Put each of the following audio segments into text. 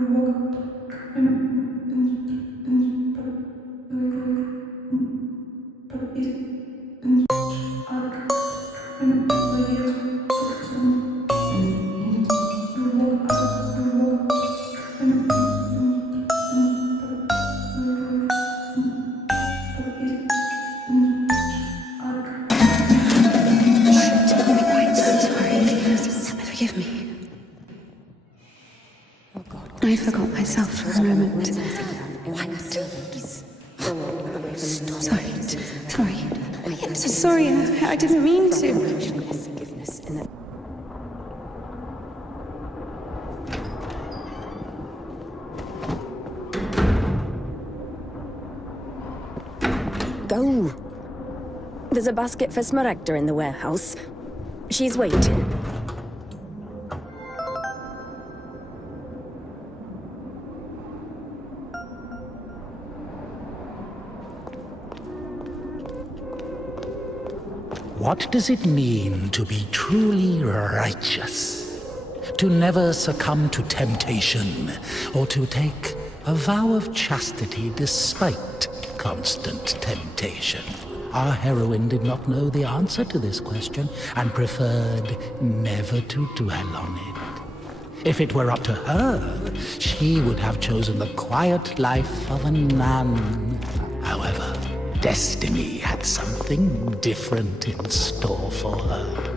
Forgive me. I forgot myself for a moment. What? Sorry. I'm so sorry. I didn't mean to. Go. There's a basket for Smaragda in the warehouse. She's waiting. What does it mean to be truly righteous? To never succumb to temptation, or to take a vow of chastity despite constant temptation? Our heroine did not know the answer to this question and preferred never to dwell on it. If it were up to her, she would have chosen the quiet life of a nun. However, destiny had something different in store for her.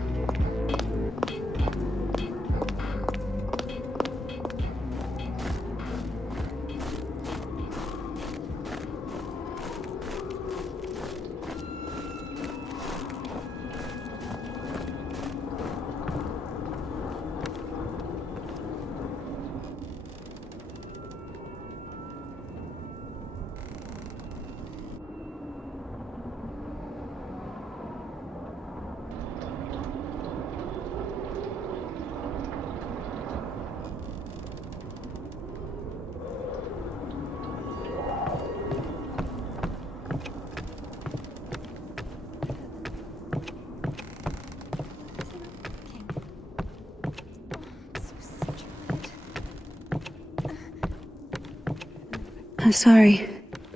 I'm sorry.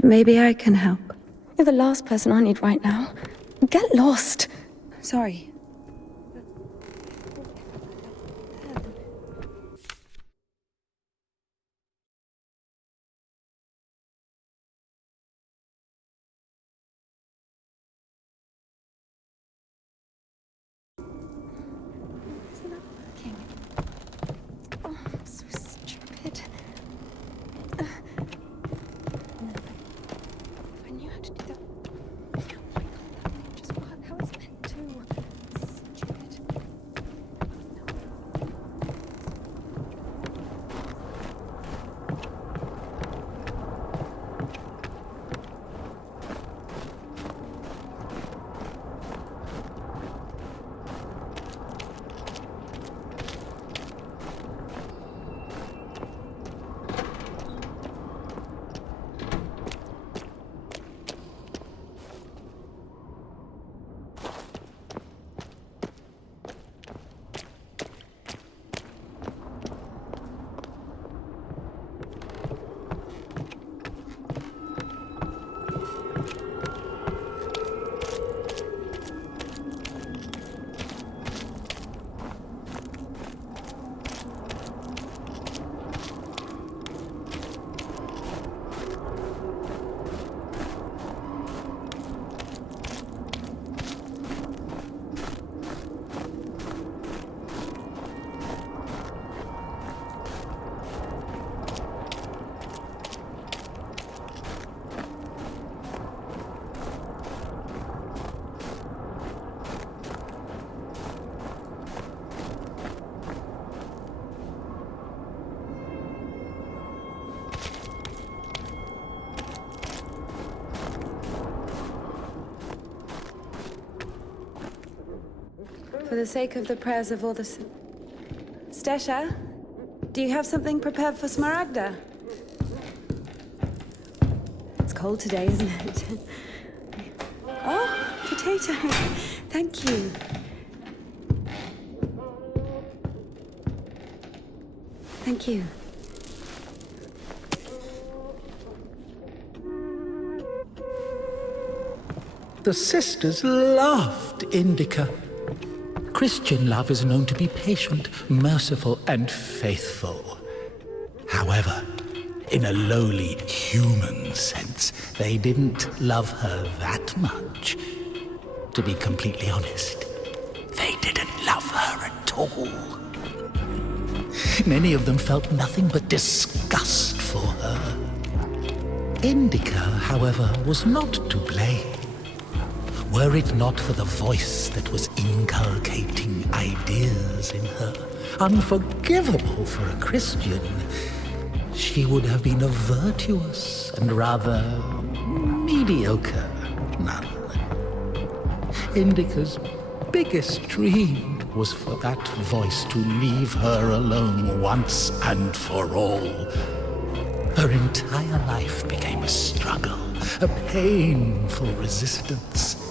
Maybe I can help. You're the last person I need right now. Get lost. Sorry. Isn't that working? Oh, I'm so stupid. I knew how to do that. Oh my god, that thing just worked how it's meant to. Stupid. For the sake of the prayers of all the... Stesha, do you have something prepared for Smaragda? It's cold today, isn't it? Oh, potato. Thank you. Thank you. The sisters loved Indica. Christian love is known to be patient, merciful, and faithful. However, in a lowly human sense, they didn't love her that much. To be completely honest, they didn't love her at all. Many of them felt nothing but disgust for her. Indica, however, was not to blame. Were it not for the voice that was inculcating ideas in her, unforgivable for a Christian, she would have been a virtuous and rather mediocre nun. Indica's biggest dream was for that voice to leave her alone once and for all. Her entire life became a struggle, a painful resistance.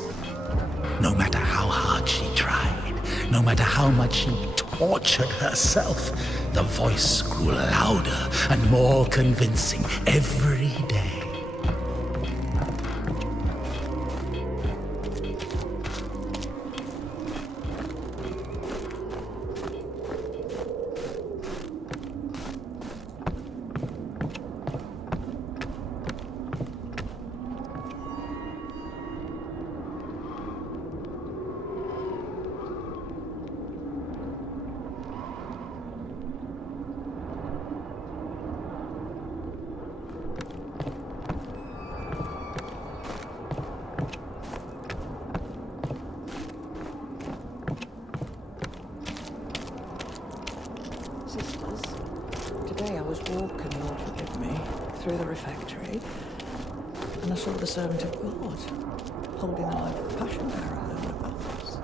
No matter how hard she tried, no matter how much she tortured herself, the voice grew louder and more convincing every day. Today I was walking, Lord forgive me, through the refectory, and I saw the servant of God holding a live passion bearer over the box.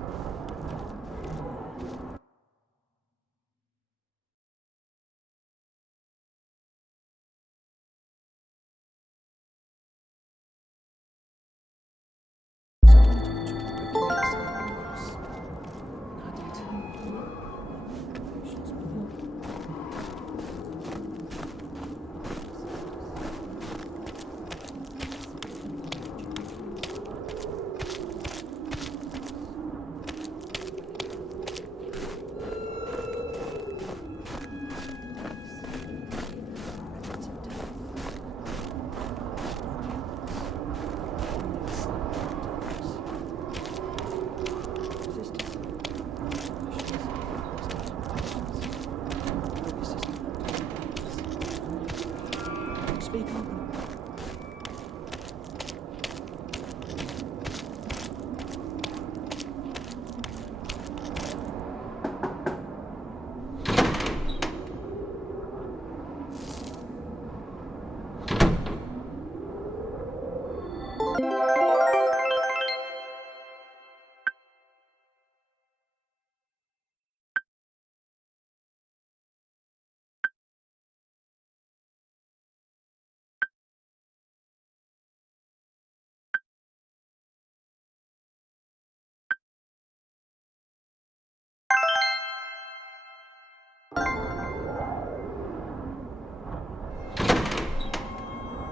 So speak on.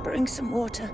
Bring some water.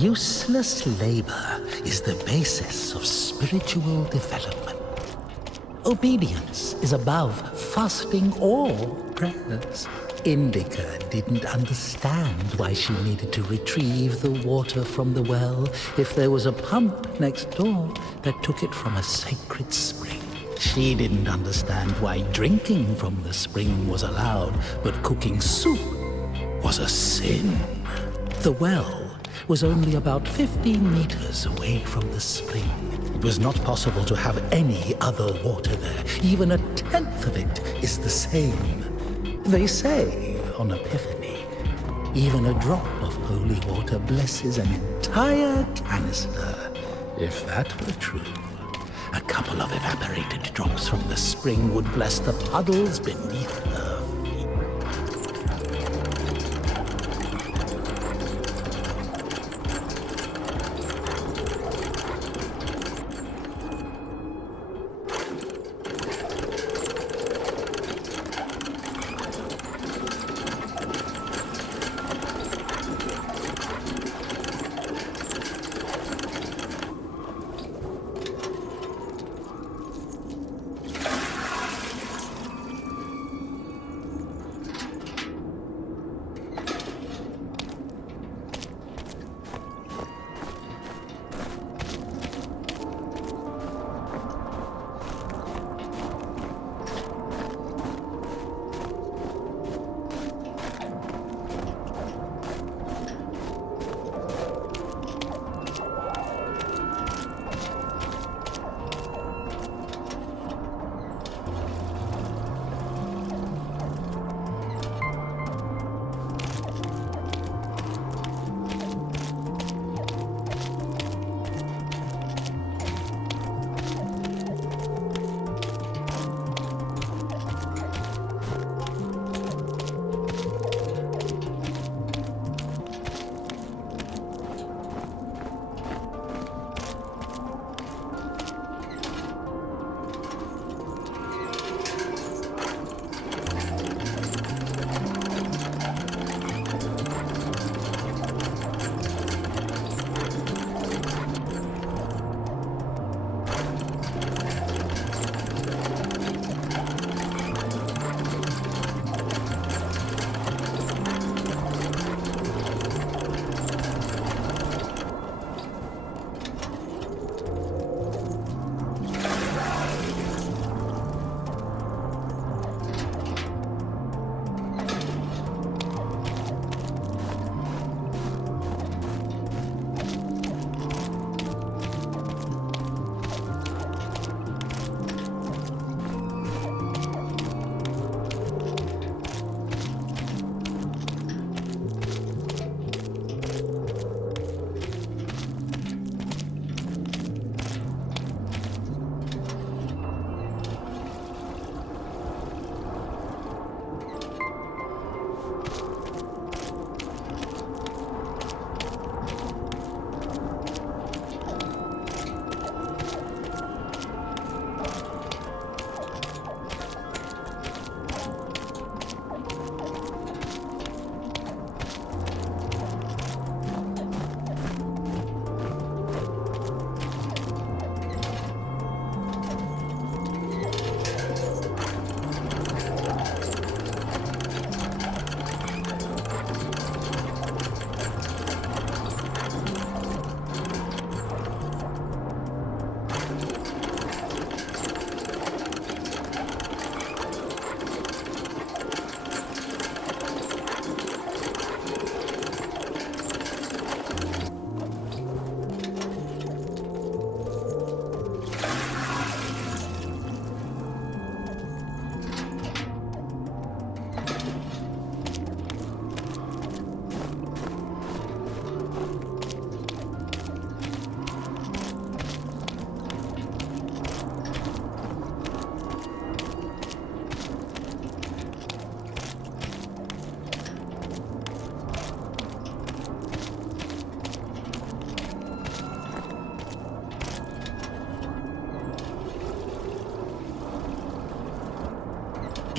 Useless labor is the basis of spiritual development. Obedience is above fasting or prayers. INDIKA didn't understand why she needed to retrieve the water from the well if there was a pump next door that took it from a sacred spring. She didn't understand why drinking from the spring was allowed, but cooking soup was a sin. The well was only about 15 meters away from the spring. It was not possible to have any other water there. Even a tenth of it is the same. They say on Epiphany, even a drop of holy water blesses an entire canister. If that were true, a couple of evaporated drops from the spring would bless the puddles beneath her feet.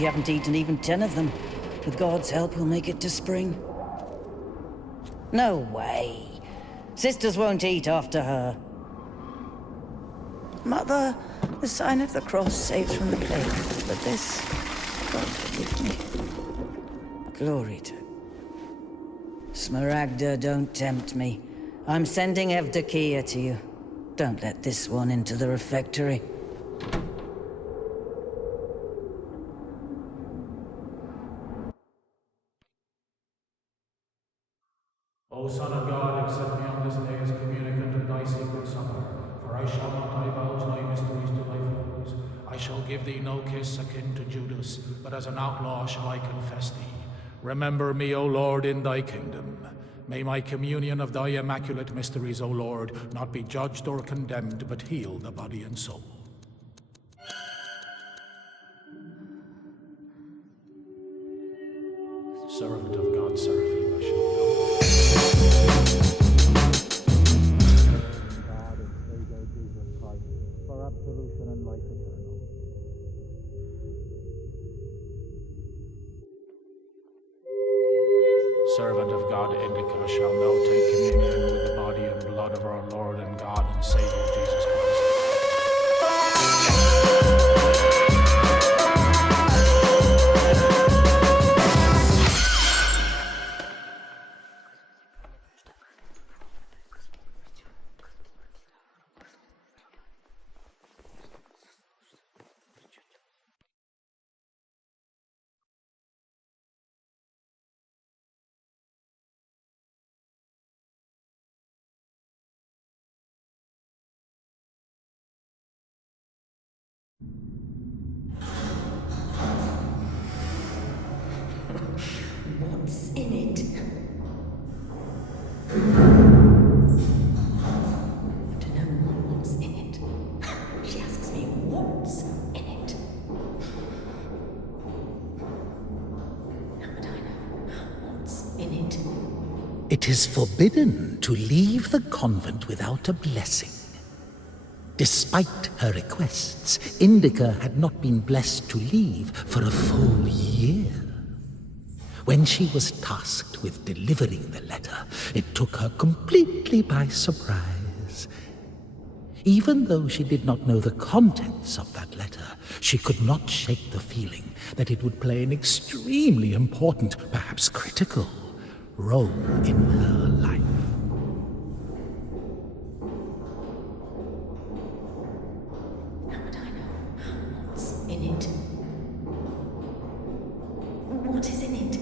You haven't eaten even 10 of them. With God's help, we'll make it to spring. No way. Sisters won't eat after her. Mother, the sign of the cross saves from the plague, but this, God forgive me. Glory to... Smaragda, don't tempt me. I'm sending Evdokia to you. Don't let this one into the refectory. O Son of God, accept me on this day as communicant of thy sacred supper, for I shall not divulge thy mysteries to thy foes. I shall give thee no kiss akin to Judas, but as an outlaw shall I confess thee. Remember me, O Lord, in thy kingdom. May my communion of thy immaculate mysteries, O Lord, not be judged or condemned, but heal the body and soul. Servant of God, Seraphim, I shall know. God and Savior Jesus Christ, for absolution and life eternal. Servant of God, INDIKA, shall now take communion with the body and blood of our Lord and God and Savior Jesus Christ. What's in it? I don't know what's in it. She asks me what's in it. How would I know what's in it? It is forbidden to leave the convent without a blessing. Despite her requests, INDIKA had not been blessed to leave for a full year. When she was tasked with delivering the letter, it took her completely by surprise. Even though she did not know the contents of that letter, she could not shake the feeling that it would play an extremely important, perhaps critical, role in her life. How would I know what's in it? What is in it?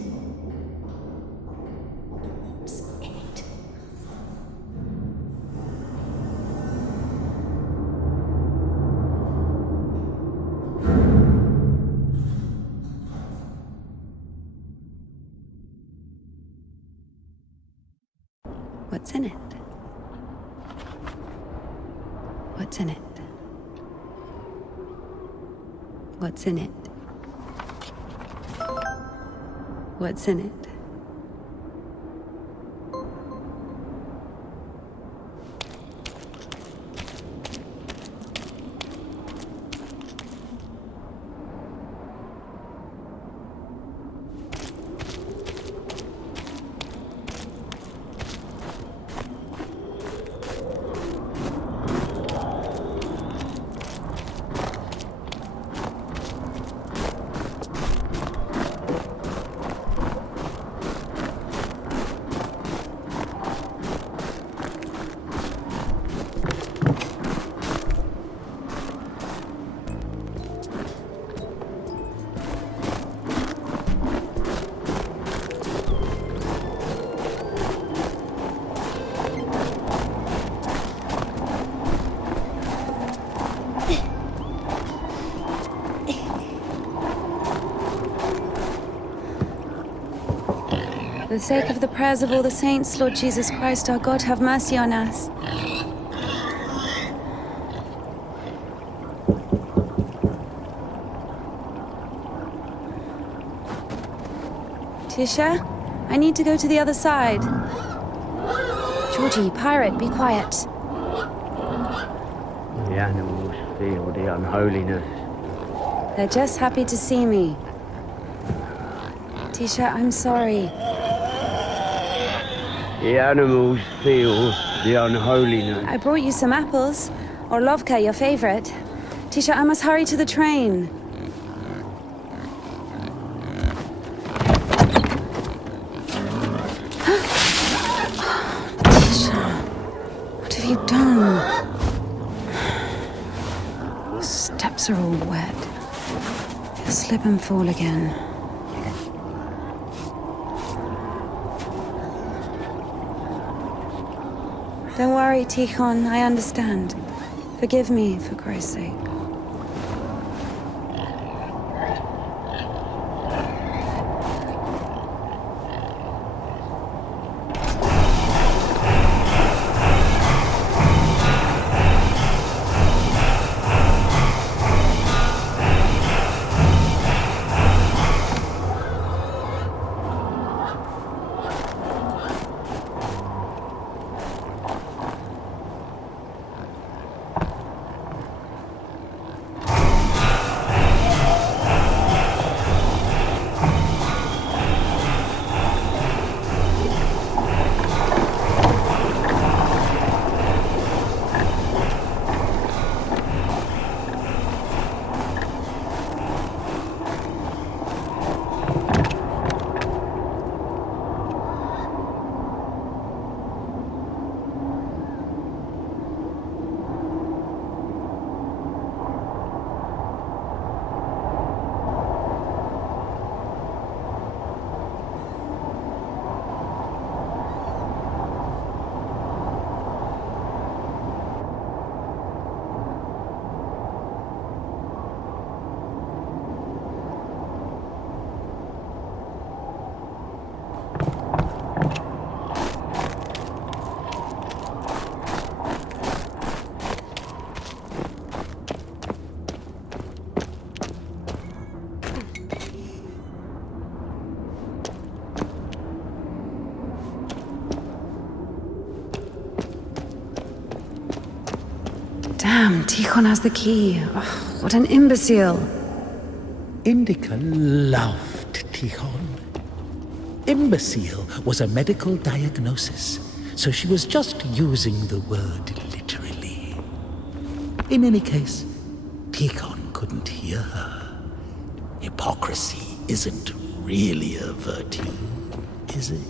What's in it? What's in it? What's in it? What's in it? What's in it? For the sake of the prayers of all the saints, Lord Jesus Christ, our God, have mercy on us. Tisha, I need to go to the other side. Georgie, pirate, be quiet. The animals feel the unholiness. They're just happy to see me. Tisha, I'm sorry. The animals feel the unholiness. I brought you some apples. Or Lovka, your favorite. Tisha, I must hurry to the train. Tisha, what have you done? The steps are all wet. You'll slip and fall again. Don't worry, Tikhon, I understand. Forgive me, for Christ's sake. Damn, Tikhon has the key. Oh, what an imbecile. Indika loved Tikhon. Imbecile was a medical diagnosis, so she was just using the word literally. In any case, Tikhon couldn't hear her. Hypocrisy isn't really a virtue, is it?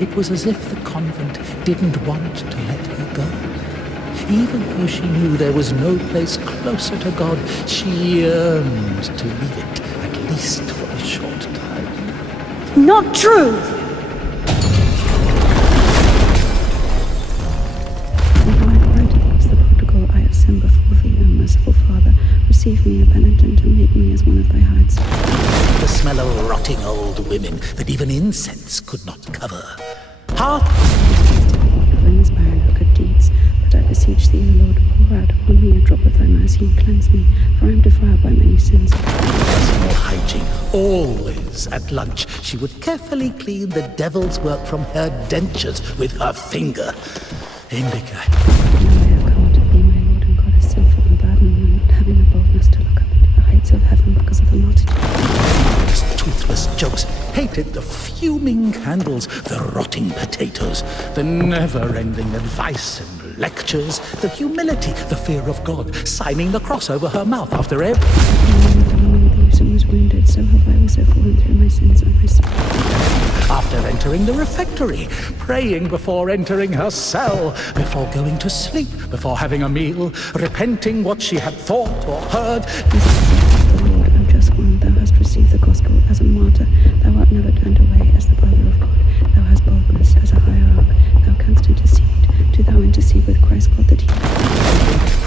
It was as if the convent didn't want to let her go. Even though she knew there was no place closer to God, she yearned to leave it, at least for a short time. Not true! Although I cried against the prodigal, I have sinned before thee, O merciful Father. Receive me, a penitent, and make me as one of thy hides. The smell of rotting old women that even incense could not cover. Half Cleanse barren of good deeds, but I beseech thee, O Lord, pour out upon me a drop of thy mercy and cleanse me, for I am defiled by many sins. personal hygiene, always at lunch, she would carefully clean the devil's work from her dentures with her finger. Indika. Now I have come to thee, my Lord and God, a sinful and burdened woman, not having the boldness to look up into the heights of heaven because of the multitude. His toothless jokes, hated the fuming candles, the rotting potatoes, the never-ending advice and lectures, the humility, the fear of God, signing the cross over her mouth after every... And was wounded, so have I also fallen through my sins and my sin. After entering the refectory, praying before entering her cell, before going to sleep, before having a meal, repenting what she had thought or heard. Lord, O just one, thou hast received the gospel as a martyr. Thou art never turned away as the brother of God. Thou hast boldness as a hierarch. Thou canst intercede. Do thou intercede with Christ God that he...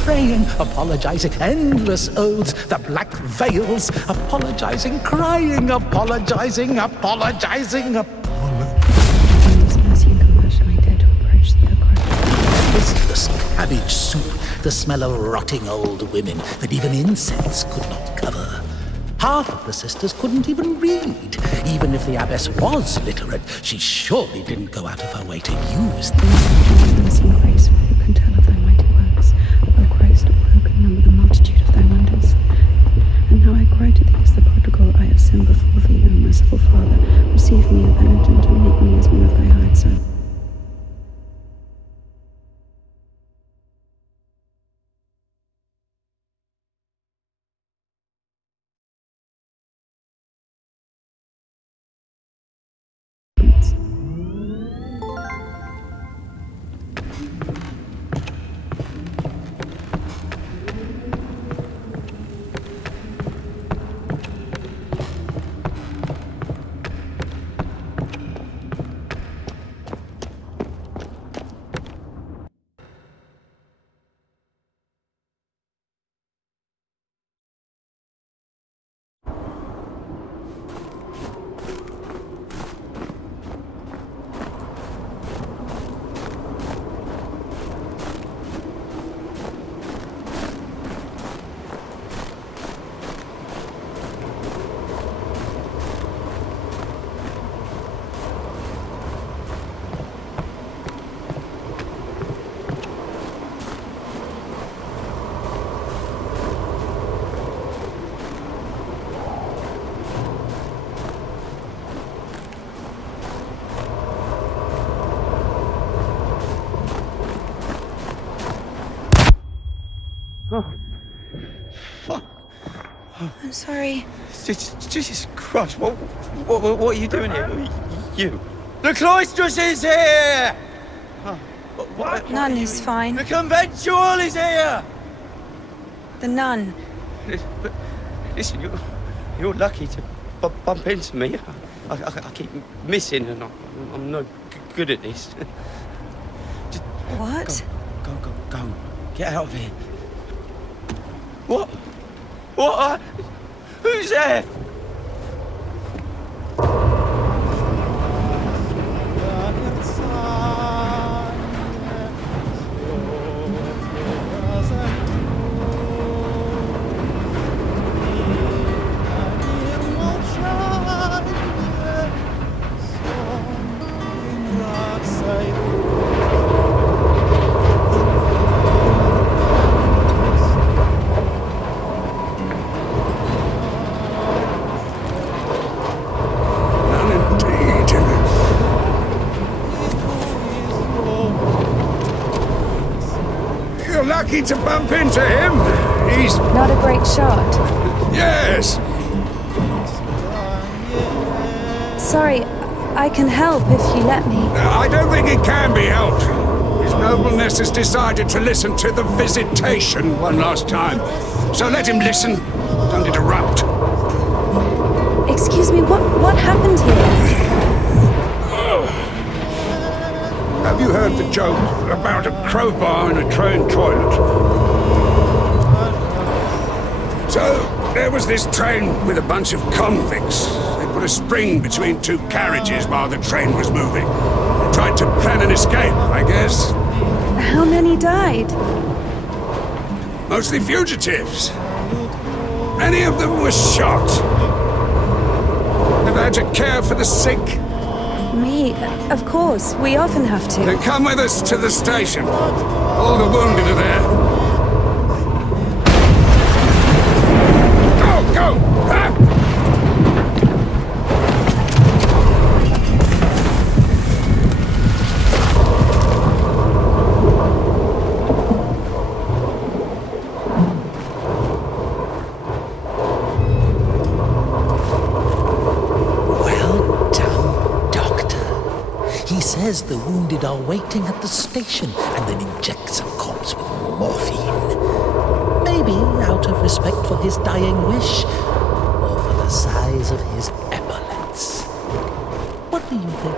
Praying, apologizing, endless oaths, the black veils, apologizing, crying, apologizing. In his mercy and compassion I dare to approach cabbage soup, the smell of rotting old women that even incense could not cover. Half of the sisters couldn't even read. Even if the abbess was literate, she surely didn't go out of her way to use them. Mercy and grace, for who can tell of thy mighty works? O Christ, who can number the multitude of thy wonders? And now I cry to thee as the prodigal, I have sinned before thee, O merciful Father. Receive me, a penitent, and make me as one of thy hired servants. I'm sorry. Jesus Christ, what are you doing here? You. The cloistress is here! Nun is fine. The conventual is here! The nun. But listen, you're lucky to bump into me. I keep missing and I'm no good at this. Just What? Go. Get out of here. What? What? Who's there? Lucky to bump into him. He's... Not a great shot. Yes. Sorry, I can help if you let me. I don't think it can be helped. His nobleness has decided to listen to the visitation one last time. So let him listen. Don't interrupt. Excuse me, what happened here? Have you heard the joke about a crowbar in a train toilet? So, there was this train with a bunch of convicts. They put a spring between two carriages while the train was moving. They tried to plan an escape, I guess. How many died? Mostly fugitives. Many of them were shot. They've had to care for the sick. Me? Of course. We often have to. Then come with us to the station. All the wounded are there. Go! Ah! Says the wounded are waiting at the station and then injects a corpse with morphine. Maybe out of respect for his dying wish, or for the size of his epaulets. What do you think?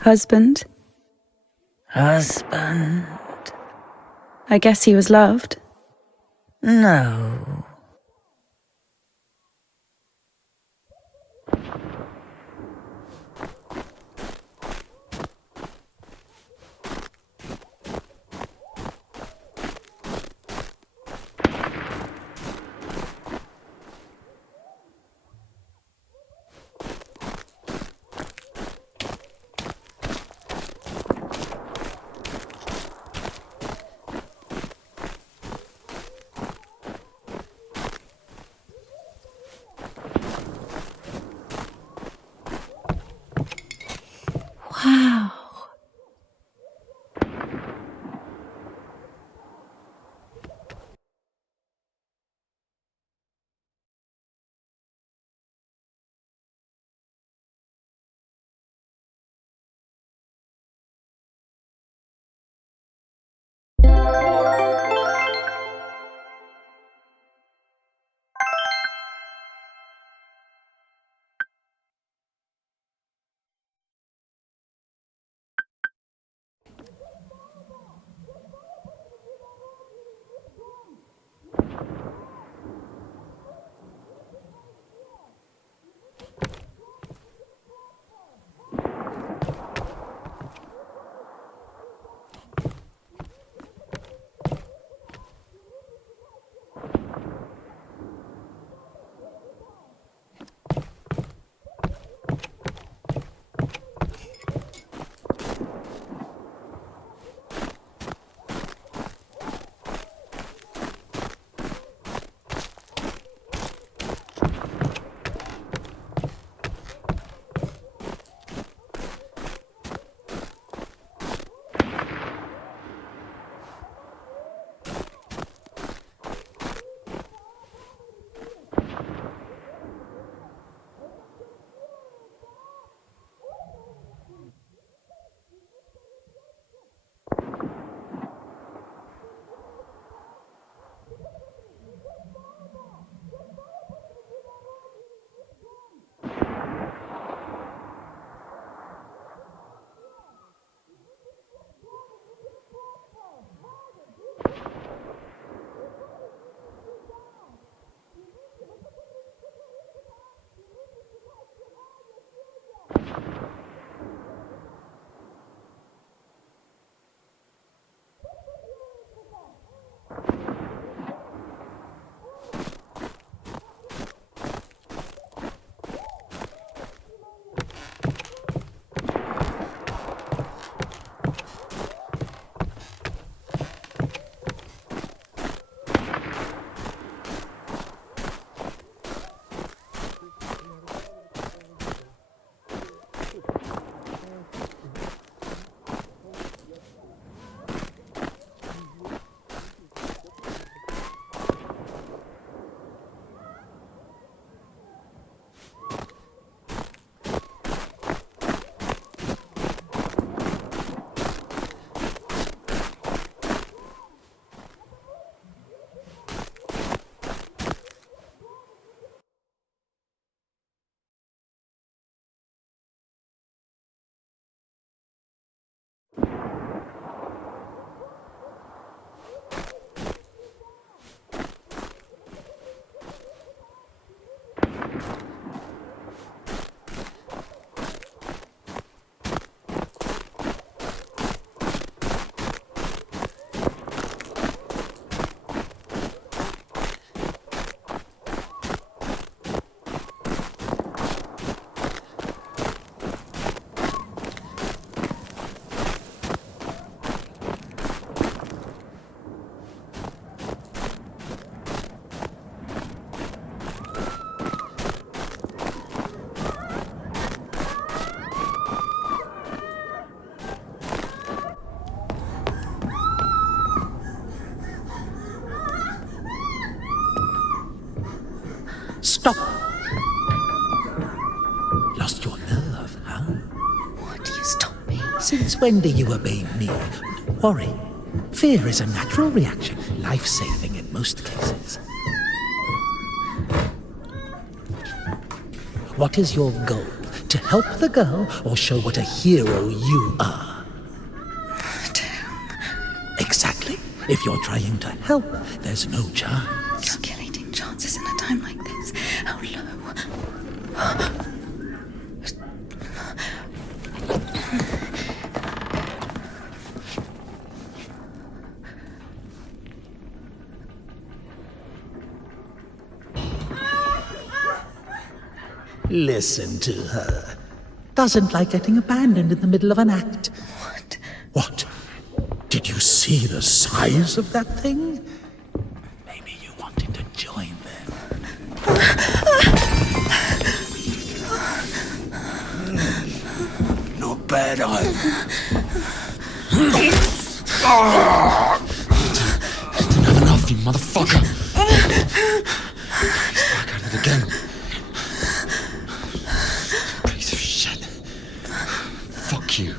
Husband? Husband? I guess he was loved. No. Wow. Stop! Lost your nerve, huh? Would you stop me? Since when do you obey me? Don't worry. Fear is a natural reaction, life-saving in most cases. What is your goal? To help the girl or show what a hero you are? Exactly. If you're trying to help, there's no chance. Calculating chances in a time like this. How low? Listen to her. Doesn't like getting abandoned in the middle of an act. What? What? Did you see the size of that thing? Maybe you wanted to join them. Not bad either. Didn't have enough, you motherfucker. He's back at it again. Piece of shit. Fuck you.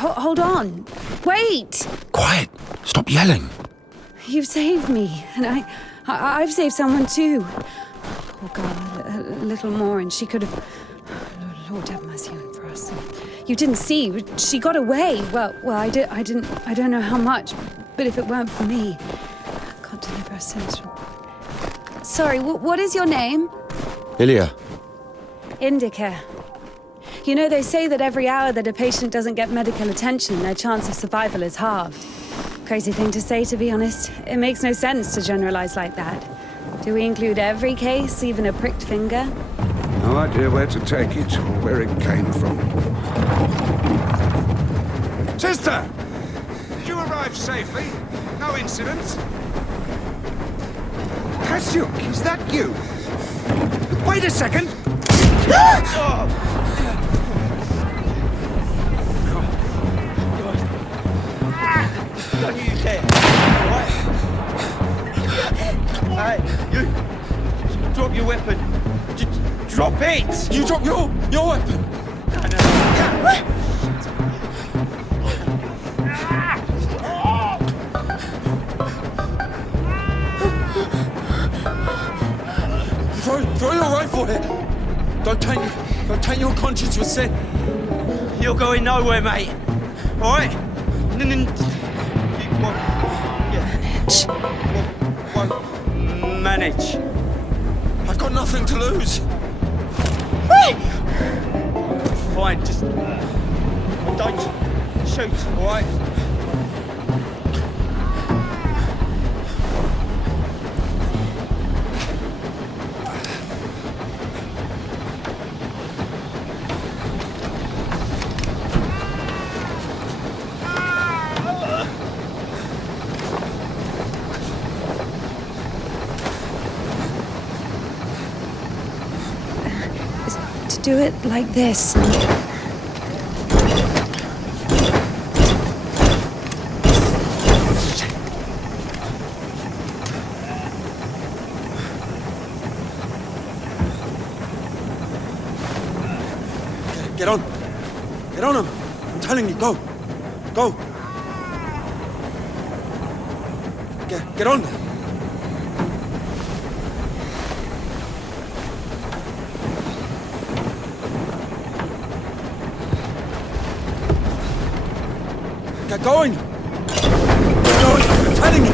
Hold on. Wait! Quiet. Stop yelling. You've saved me, and I've saved someone too. Poor girl, a little more, and she could have. Lord have mercy on for us. You didn't see. She got away. Well, I didn't. I don't know how much, but if it weren't for me, God deliver us sinners from. Sorry. What is your name? Ilya. INDIKA. You know, they say that every hour that a patient doesn't get medical attention, their chance of survival is halved. Crazy thing to say, to be honest. It makes no sense to generalize like that. Do we include every case, even a pricked finger? No idea where to take it or where it came from. Sister! Did you arrive safely? No incidents? Kasyuk, is that you? Wait a second! Don't you care, right? Hey, you! Drop your weapon! Drop it! You drop your weapon! Throw your rifle here! Don't taint your conscience with sin! You're going nowhere, mate! Alright? Manage. I've got nothing to lose. Fine, just don't shoot, alright? Do it like this. Get on. Get on him. I'm telling you, go. Go. Get on. Get going! Get going! I'm telling you!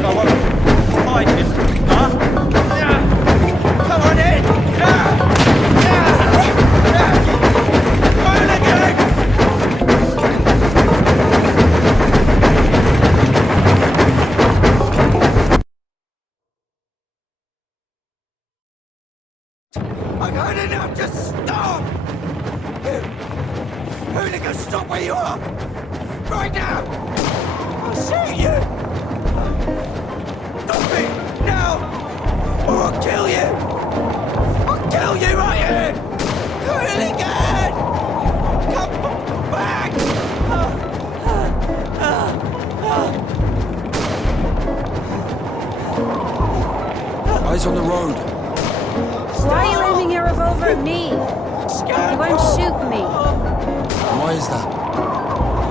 Go on. Find him. Huh? Yeah. Come on in! Yeah. Yeah. Yeah. Fire again! I've had enough! Just stop! Hooligan, stop where you are! Right now! I'll shoot you! Stop it! Now! Or I'll kill you! I'll kill you right here! Hooligan! Come back! Eyes on the road. Why are you aiming your revolver at me? You won't shoot me. Why is that?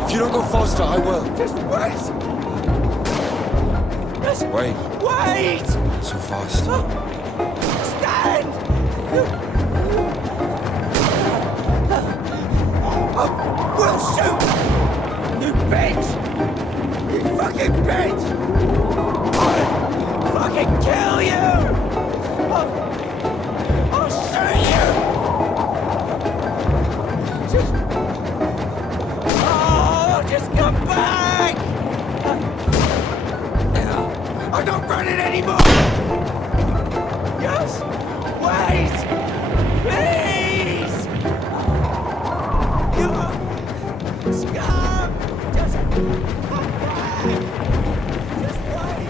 If you don't go faster, I will. Just wait! Just Wait. wait! Not so fast. Stand! I will shoot! You bitch! You fucking bitch! I'll fucking kill you! I'll shoot you! Just come back! I'm not running anymore! Just wait! Please! You scum! Just come back! Just wait!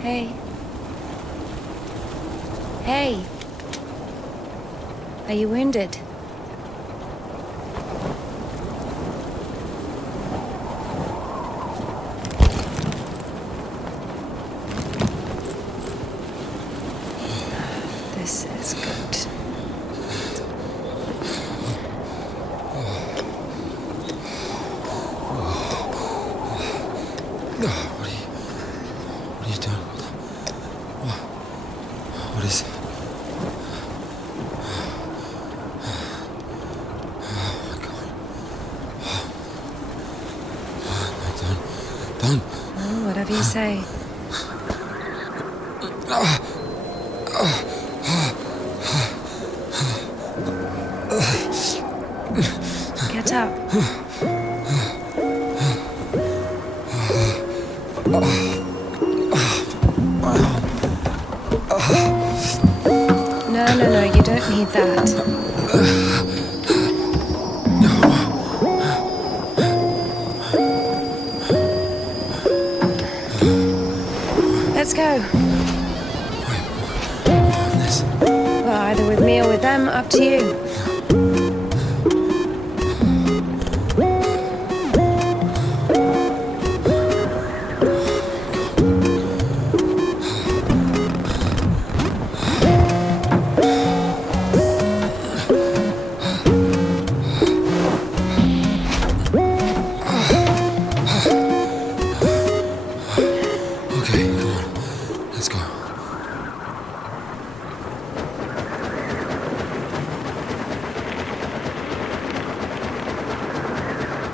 Hey. Hey. Are you wounded? This is good. What are you doing? What is it? Done. Oh, whatever you say. Get up. No, you don't need that. Let's go. Well, either with me or with them, up to you.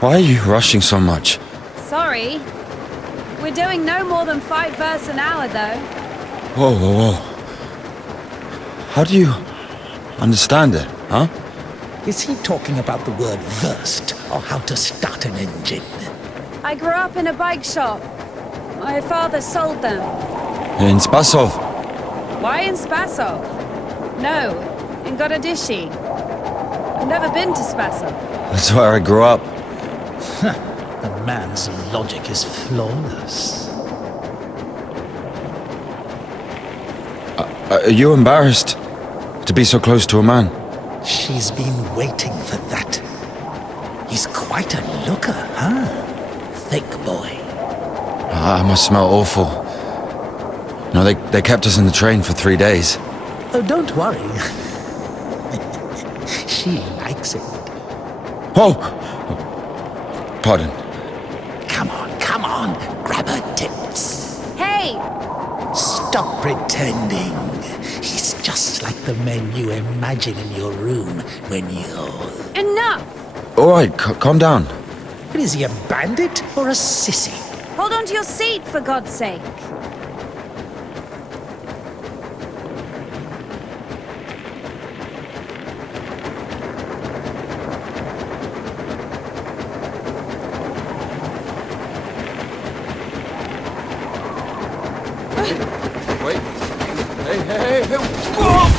Why are you rushing so much? Sorry. We're doing no more than 5 verses an hour, though. Whoa, whoa, whoa. How do you understand it, huh? Is he talking about the word versed, or how to start an engine? I grew up in a bike shop. My father sold them. In Spasov. Why in Spasov? No, in Gorodishi. I've never been to Spasov. That's where I grew up. The man's logic is flawless. Are you embarrassed to be so close to a man? She's been waiting for that. He's quite a looker, huh? Thick boy. I must smell awful. No, they kept us in the train for 3 days. Oh, don't worry. She likes it. Whoa! Pardon. Come on, grab her tits. Hey! Stop pretending. He's just like the men you imagine in your room when you're... Enough! All right, calm down. But is he a bandit or a sissy? Hold on to your seat, for God's sake. Wait. Hey. Whoa!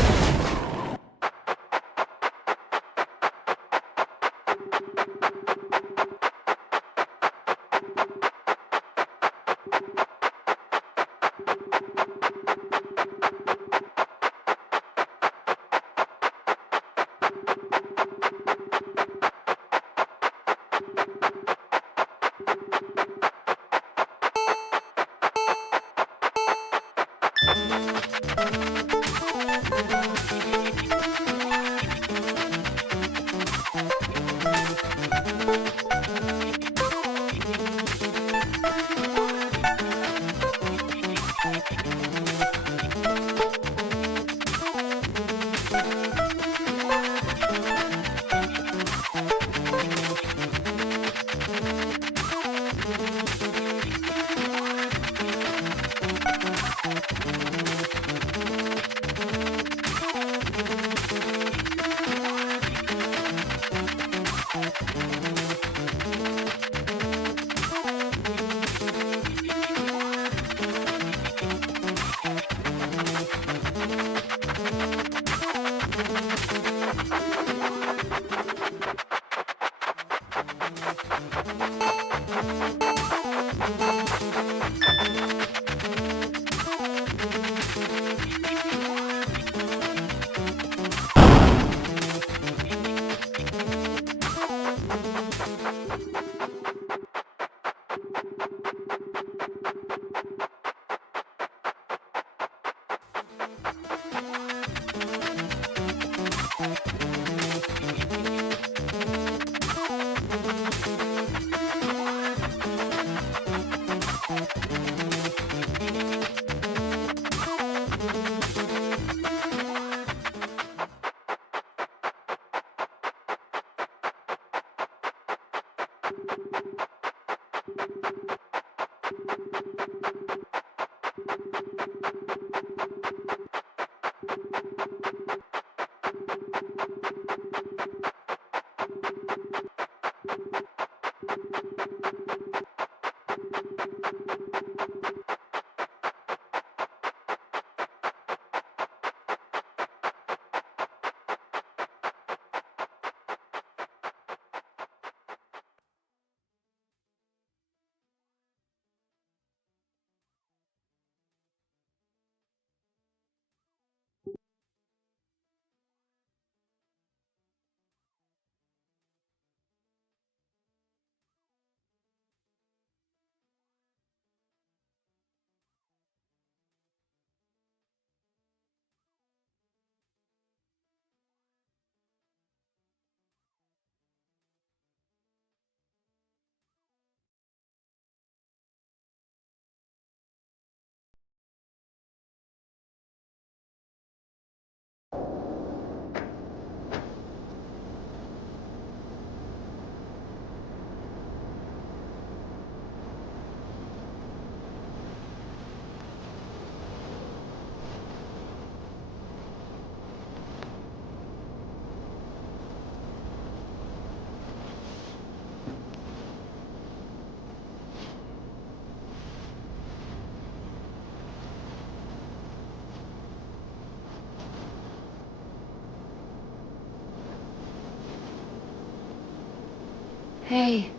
Hey.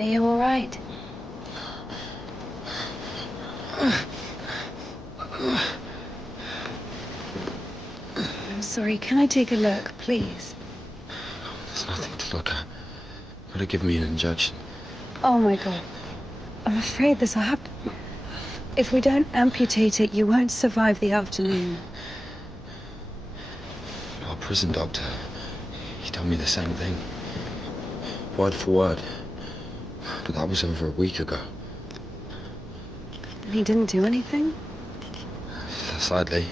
Are you alright? I'm sorry, can I take a look, please? There's nothing to look at. Gotta give me an injection. Oh my god. I'm afraid this will happen. If we don't amputate it, you won't survive the afternoon. Our prison doctor, he told me the same thing. Word for word. But that was over a week ago. And he didn't do anything? Sadly,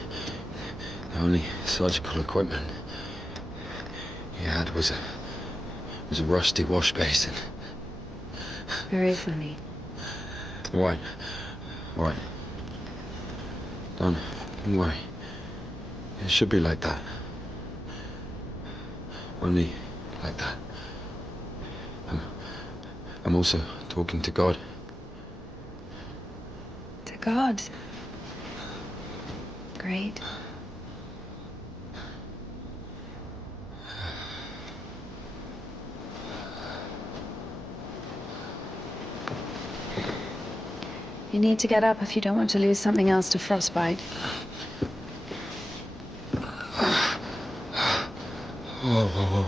the only surgical equipment he had was a rusty wash basin. Very funny. All right. Don't worry. It should be like that. Only like that. I'm also talking to God. To God. Great. You need to get up if you don't want to lose something else to frostbite. Whoa.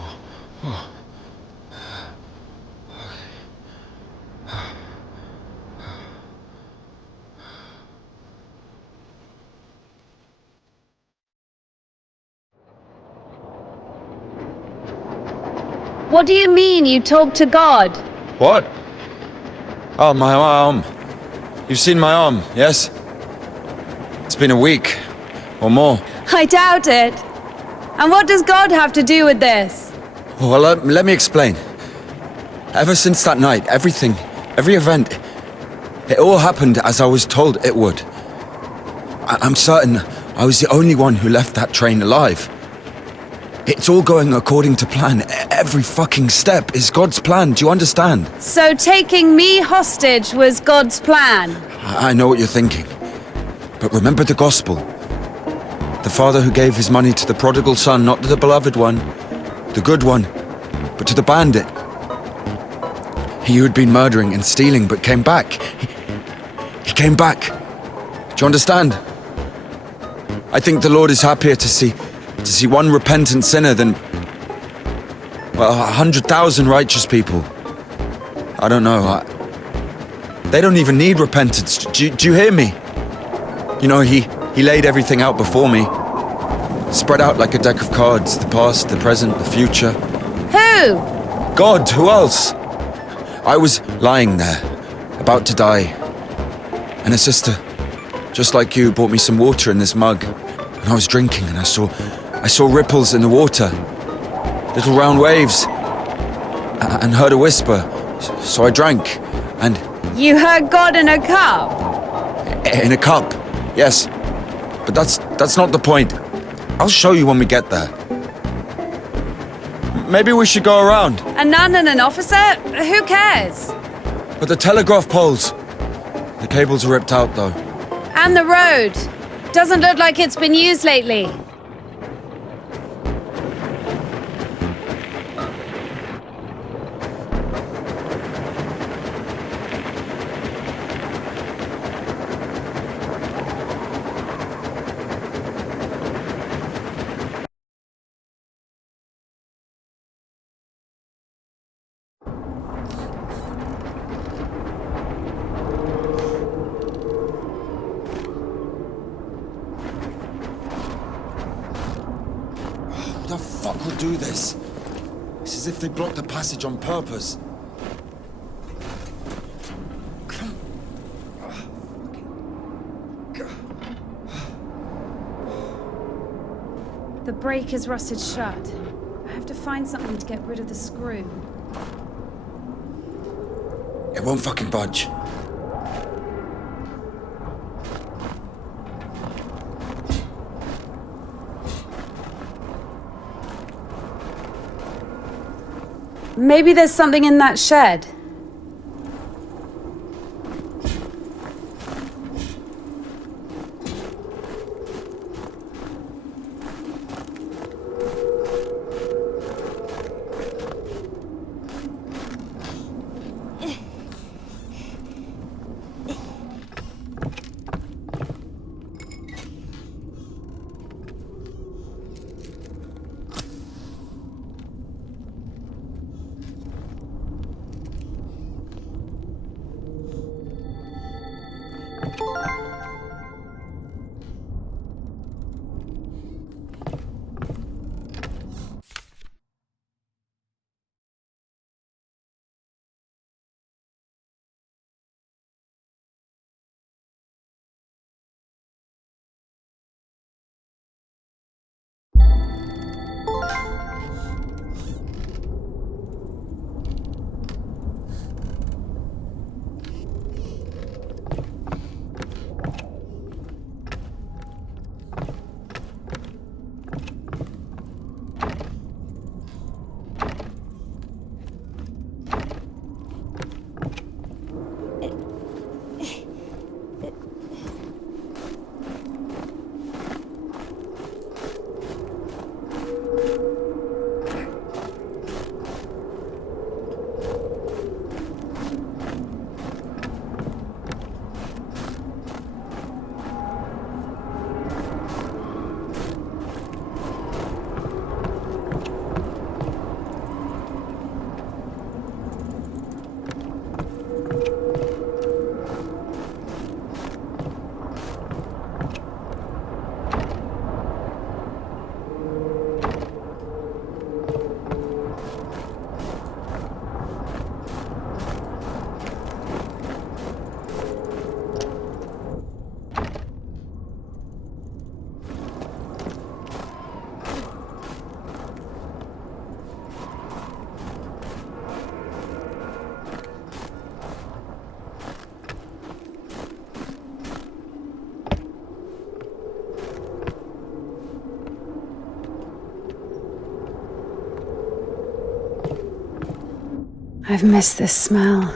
What do you mean you talk to God? What? Oh, my arm. You've seen my arm, yes? It's been a week, or more. I doubt it. And what does God have to do with this? Well, let me explain. Ever since that night, every event, it all happened as I was told it would. I'm certain I was the only one who left that train alive. It's all going according to plan. Every fucking step is God's plan, do you understand? So taking me hostage was God's plan? I know what you're thinking. But remember the gospel. The father who gave his money to the prodigal son, not to the beloved one, the good one, but to the bandit. He who had been murdering and stealing but came back. He came back. Do you understand? I think the Lord is happier to see one repentant sinner than, well, 100,000 righteous people. I don't know. They don't even need repentance. Do you hear me? You know, he laid everything out before me. Spread out like a deck of cards. The past, the present, the future. Who? God, who else? I was lying there, about to die. And a sister, just like you, brought me some water in this mug. And I was drinking and I saw ripples in the water. Little round waves. And heard a whisper. So I drank. And... You heard God in a cup? In a cup, yes. But that's not the point. I'll show you when we get there. Maybe we should go around. A nun and an officer? Who cares? But the telegraph poles. The cables are ripped out, though. And the road. Doesn't look like it's been used lately. Who the fuck will do this? It's as if they blocked the passage on purpose. The brake is rusted shut. I have to find something to get rid of the screw. It won't fucking budge. Maybe there's something in that shed. I've missed this smell.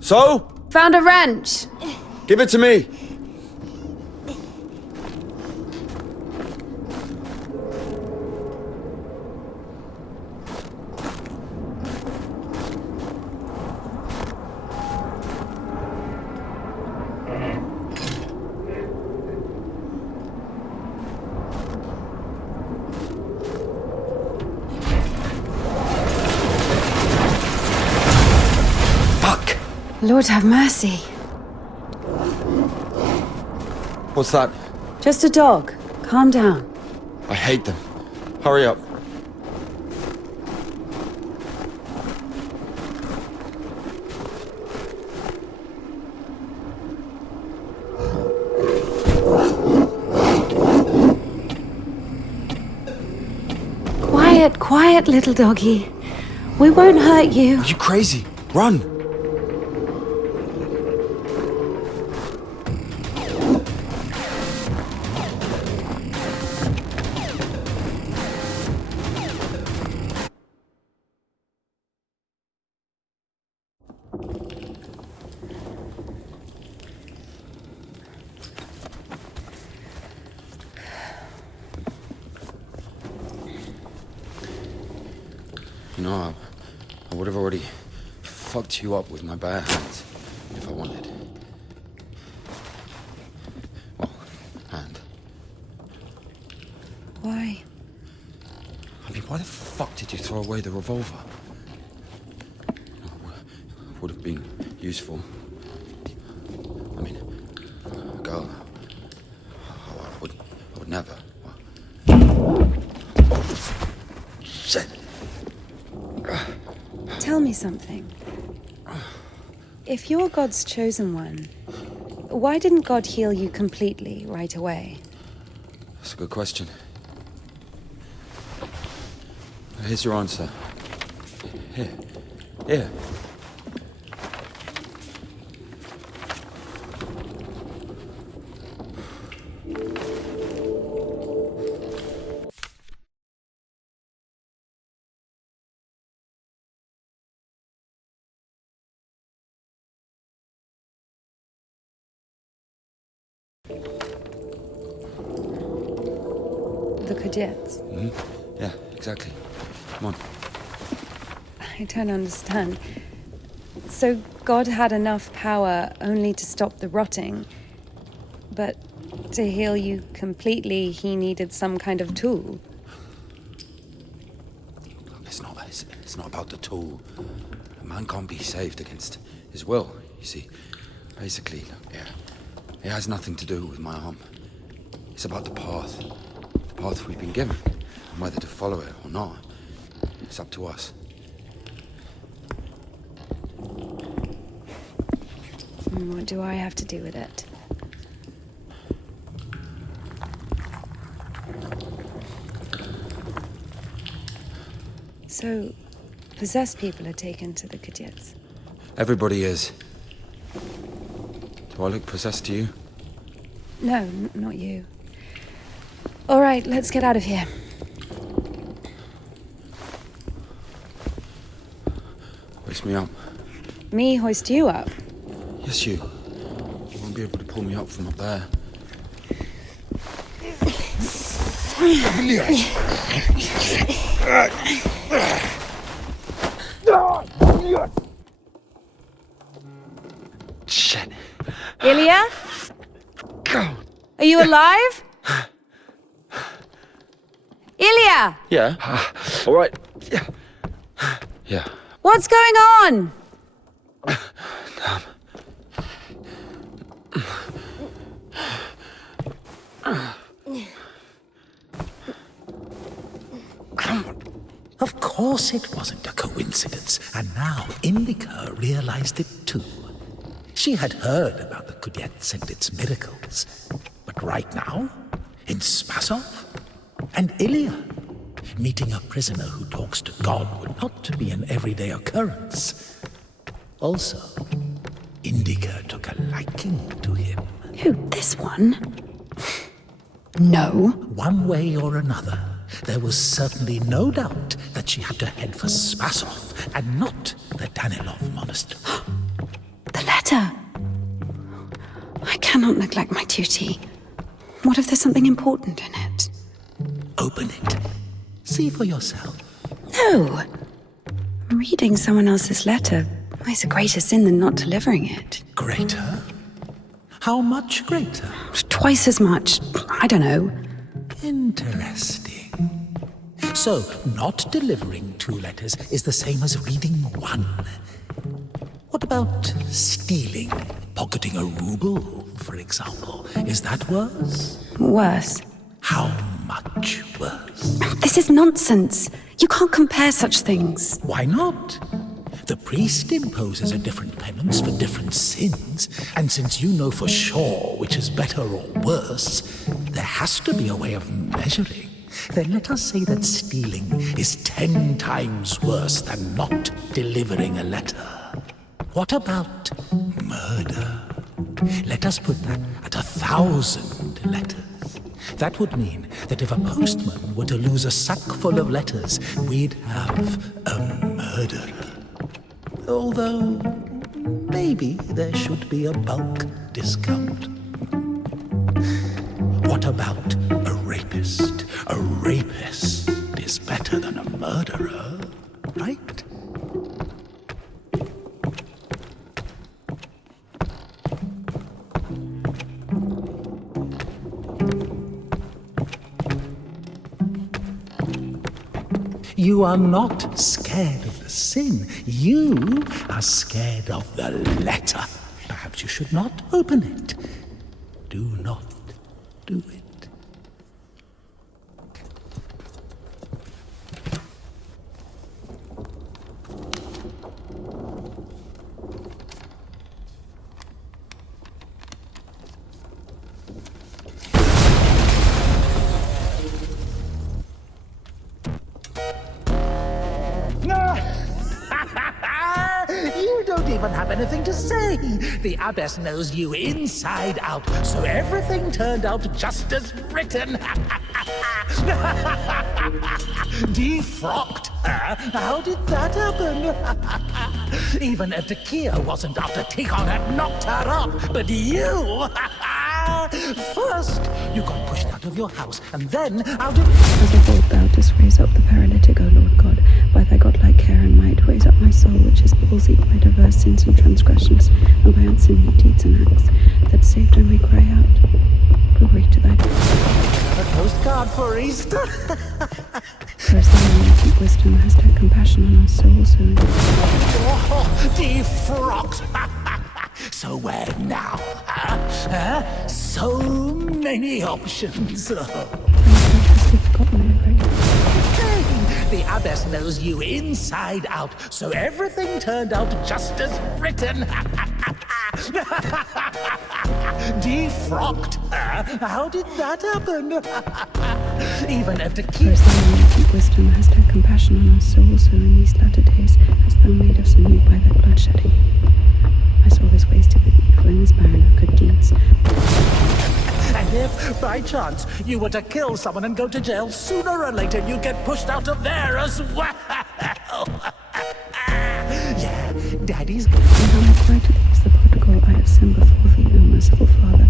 So? Found a wrench! Give it to me! Lord have mercy. What's that? Just a dog. Calm down. I hate them. Hurry up. Quiet, quiet, little doggy. We won't hurt you. Are you crazy? Run! You know, I would have already fucked you up with my bare hands if I wanted. Well, hand. Why? I mean, why the fuck did you throw away the revolver? Would have been useful. I mean, a girl. I would never. Shit. Tell me something. If you're God's chosen one, why didn't God heal you completely right away? That's a good question. Here's your answer. Here. Here. The Kudets. Mm-hmm. Yeah, exactly. Come on. I don't understand. So God had enough power only to stop the rotting, but to heal you completely, he needed some kind of tool. Look, it's not about the tool. man can't be saved against his will, you see. Basically, yeah, it has nothing to do with my arm. It's about the path we've been given, and whether to follow it or not. It's up to us. What do I have to do with it? So, possessed people are taken to the Kajets? Everybody is. Do I look possessed to you? No, not you. All right, let's get out of here. Hoist me up. Me hoist you up? Yes, you. You won't be able to pull me up from up there. Shit. Ilya? Are you alive? Ilya! Yeah. All right. Yeah. Yeah. What's going on? Of course it wasn't a coincidence, and now INDIKA realized it too. She had heard about the Kudets and its miracles, but right now, in Spasov, and Ilya, meeting a prisoner who talks to God would not be an everyday occurrence. Also, INDIKA took a liking to him. Who, this one? No. One way or another, there was certainly no doubt that she had to head for Spasov and not the Danilov monastery. The letter. I cannot neglect my duty. What if there's something important in it? Open it. See for yourself. No. Reading someone else's letter is a greater sin than not delivering it. Greater? How much greater? Twice as much. I don't know. Interesting. So, not delivering 2 letters is the same as reading 1. What about stealing? Pocketing a ruble, for example. Is that worse? Worse. How much worse? This is nonsense. You can't compare such things. Why not? The priest imposes a different penance for different sins, and since you know for sure which is better or worse, there has to be a way of measuring. Then let us say that stealing is 10 times worse than not delivering a letter. What about murder? Let us put that at 1,000 letters. That would mean that if a postman were to lose a sack full of letters, we'd have a murderer. Although, maybe there should be a bulk discount. What about a rapist? A rapist is better than a murderer, right? You are not scared of the sin. You are scared of the letter. Perhaps you should not open it. Do not do it. You don't even have anything to say. The abbess knows you inside out, so everything turned out just as written. Defrocked her? How did that happen? Even Evdokia wasn't after Tikhon had knocked her up, but you... First, you got pushed out of your house, and then out of... As of old thou dost raise up the paralytic, O Lord God, by thy godlike care and might, raise up my soul, which is palsied by diverse sins and transgressions, and by unseemly deeds and acts, that saved and we cry out, glory to thy God. A postcard for Easter? There is the one wisdom, hast had compassion on us, so also in Oh, defrocked! So where now? Huh? So many options. hast thou forgotten already? The Abbess knows you inside out, so everything turned out just as written. Defrocked her? How did that happen? Even after First thou omnipotent wisdom, hast had compassion on us, so also in these latter days hast thou made us anew by thy bloodshedding. My soul is wasted with evil and is barren of good deeds. And if, by chance, you were to kill someone and go to jail, sooner or later you'd get pushed out of there as well. Yeah, Daddy's... And how I cry to thee is the prodigal I have sinned before thee, O merciful Father.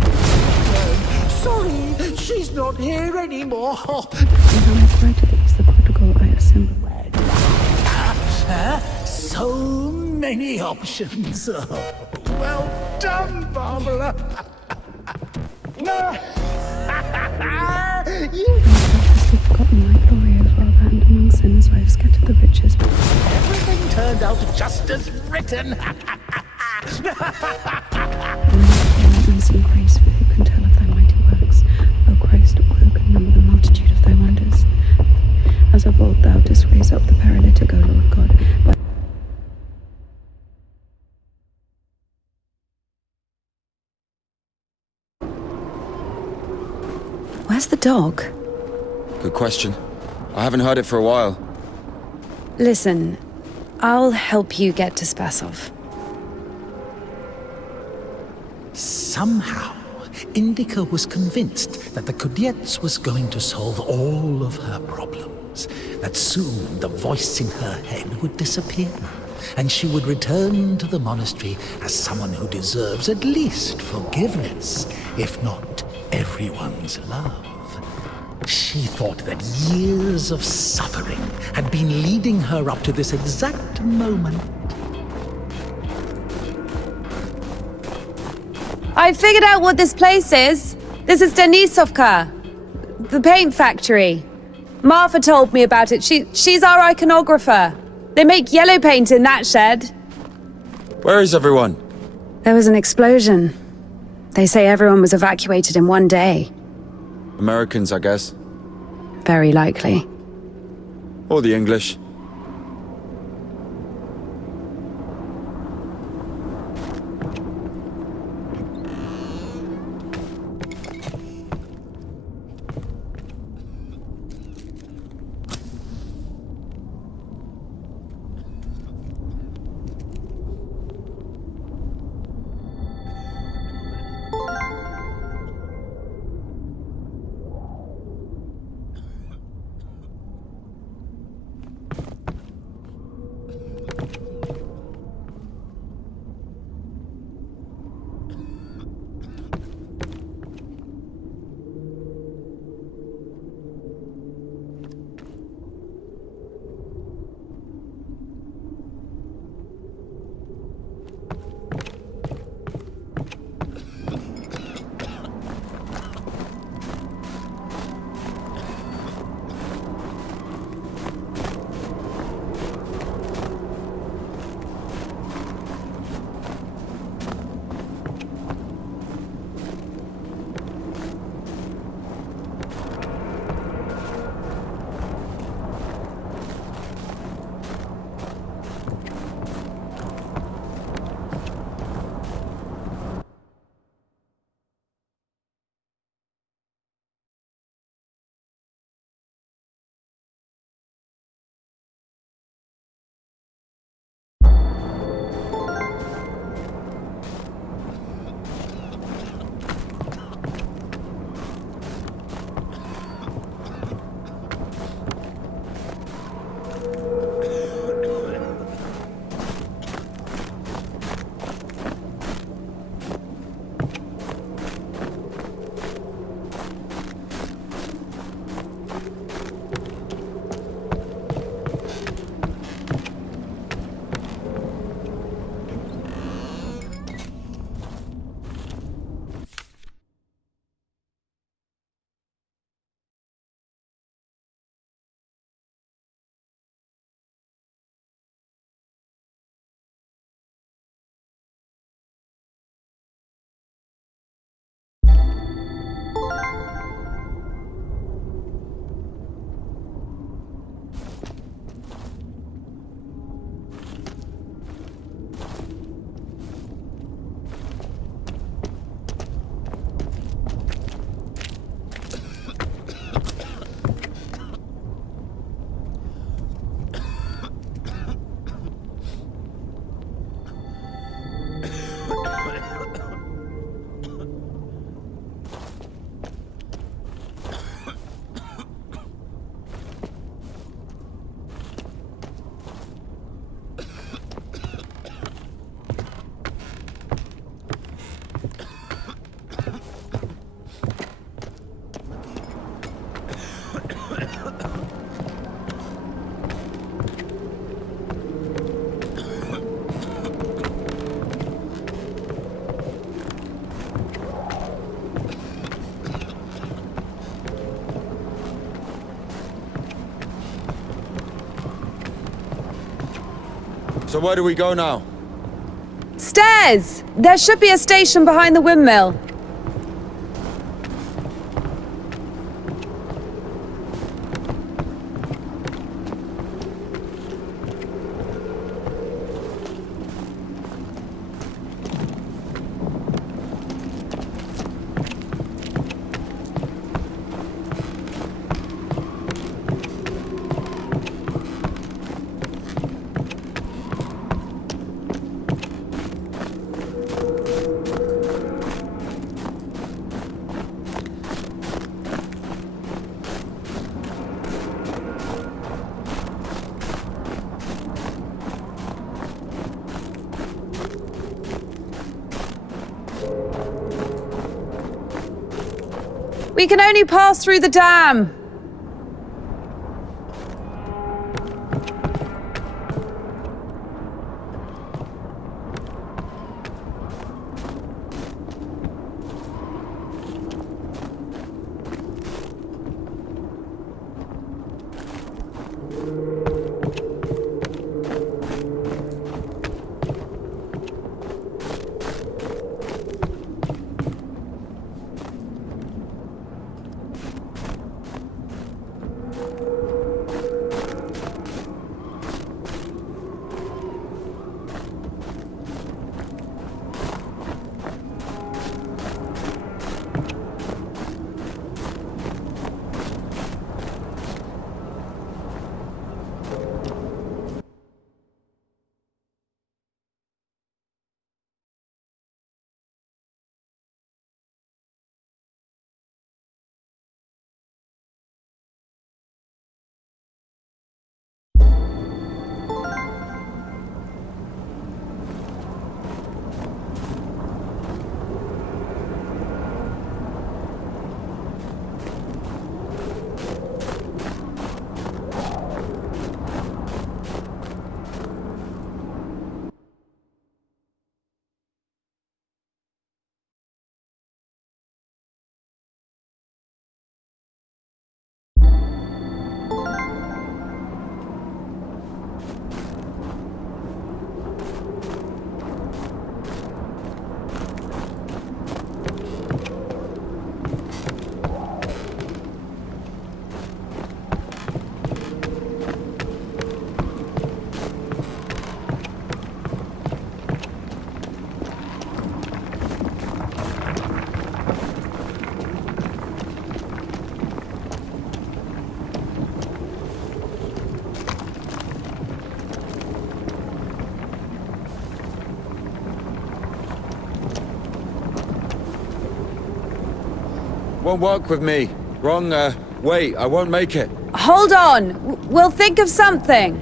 Sorry, she's not here anymore. And how I cry to thee is the prodigal I have sinned before So many options. Well done, Barbara. You hast forgotten my glory, O Father, and among sinners I have scattered the riches. Everything turned out just as written. Unseen grace, for who can tell of thy mighty works? O Christ, or who can number the multitude of thy wonders? As of old thou didst raise up the paralytic, O Lord God. Where's the dog? Good question. I haven't heard it for a while. Listen, I'll help you get to Spasov. Somehow, Indika was convinced that the Kudiets was going to solve all of her problems, that soon the voice in her head would disappear, and she would return to the monastery as someone who deserves at least forgiveness, if not everyone's love. She thought that years of suffering had been leading her up to this exact moment. I figured out what this place is. This is Denisovka, the paint factory. Martha told me about it. She's our iconographer. They make yellow paint in that shed. Where is everyone? There was an explosion. They say everyone was evacuated in one day. Americans, I guess. Very likely. Or the English. So where do we go now? Stairs! There should be a station behind the windmill. We can only pass through the dam. Won't work with me. Wrong, way. I won't make it. Hold on. We'll think of something.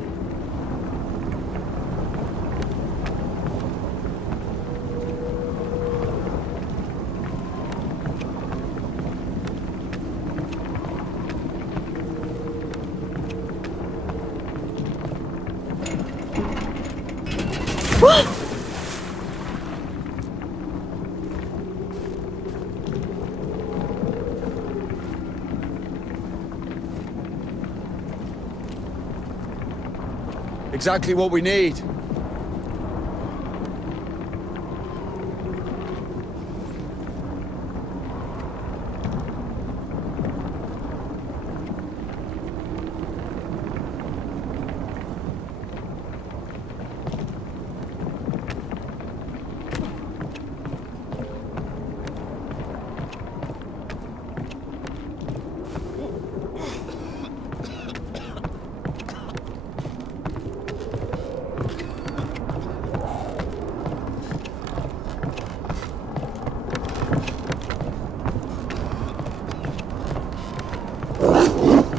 Exactly what we need.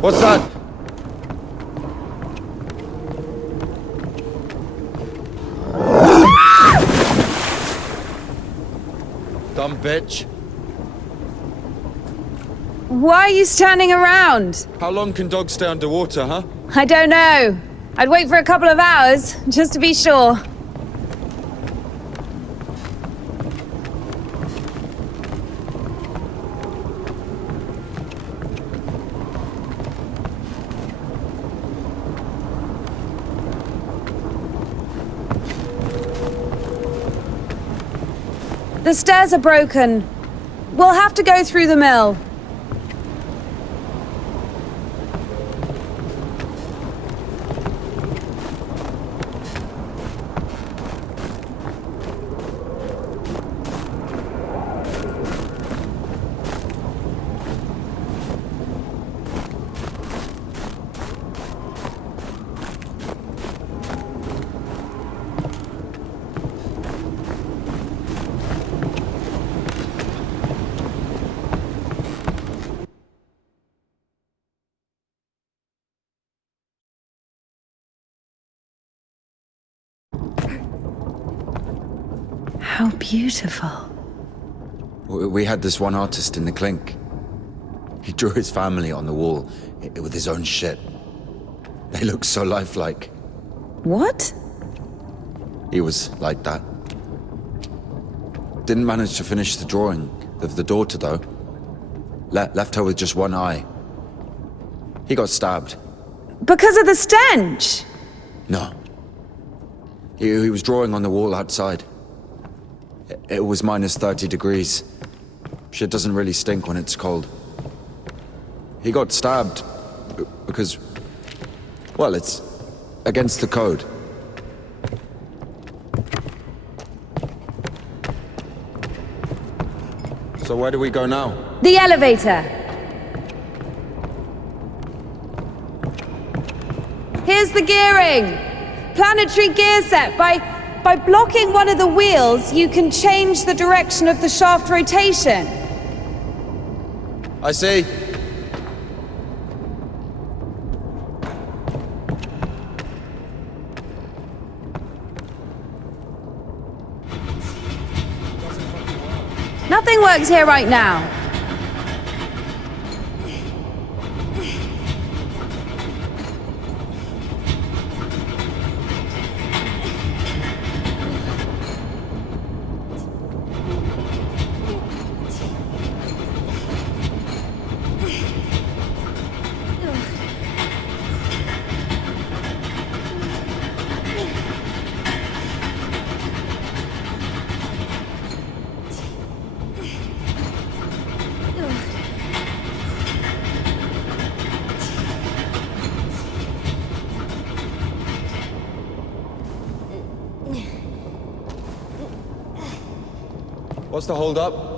What's that? Dumb bitch. Why are you standing around? How long can dogs stay underwater, huh? I don't know. I'd wait for a couple of hours, just to be sure. The stairs are broken. We'll have to go through the mill. How beautiful. We had this one artist in the clink. He drew his family on the wall with his own shit. They look so lifelike. What? He was like that. Didn't manage to finish the drawing of the daughter, though. Left her with just one eye. He got stabbed. Because of the stench? No. He was drawing on the wall outside. It was minus 30 degrees. Shit doesn't really stink when it's cold. He got stabbed because, well, it's against the code. So where do we go now? The elevator. Here's the gearing. Planetary gear set. By blocking one of the wheels, you can change the direction of the shaft rotation. I see. Nothing works here right now. What's the hold up?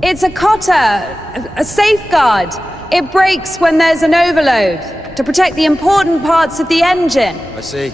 It's a cotter, a safeguard. It breaks when there's an overload to protect the important parts of the engine. I see.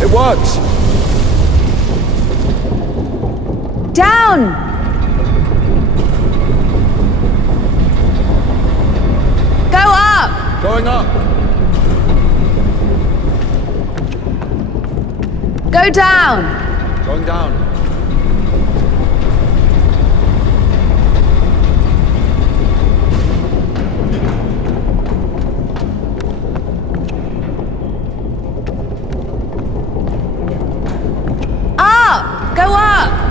It works! Down! Go up! Going up! Go down! Going down. Up! Go up!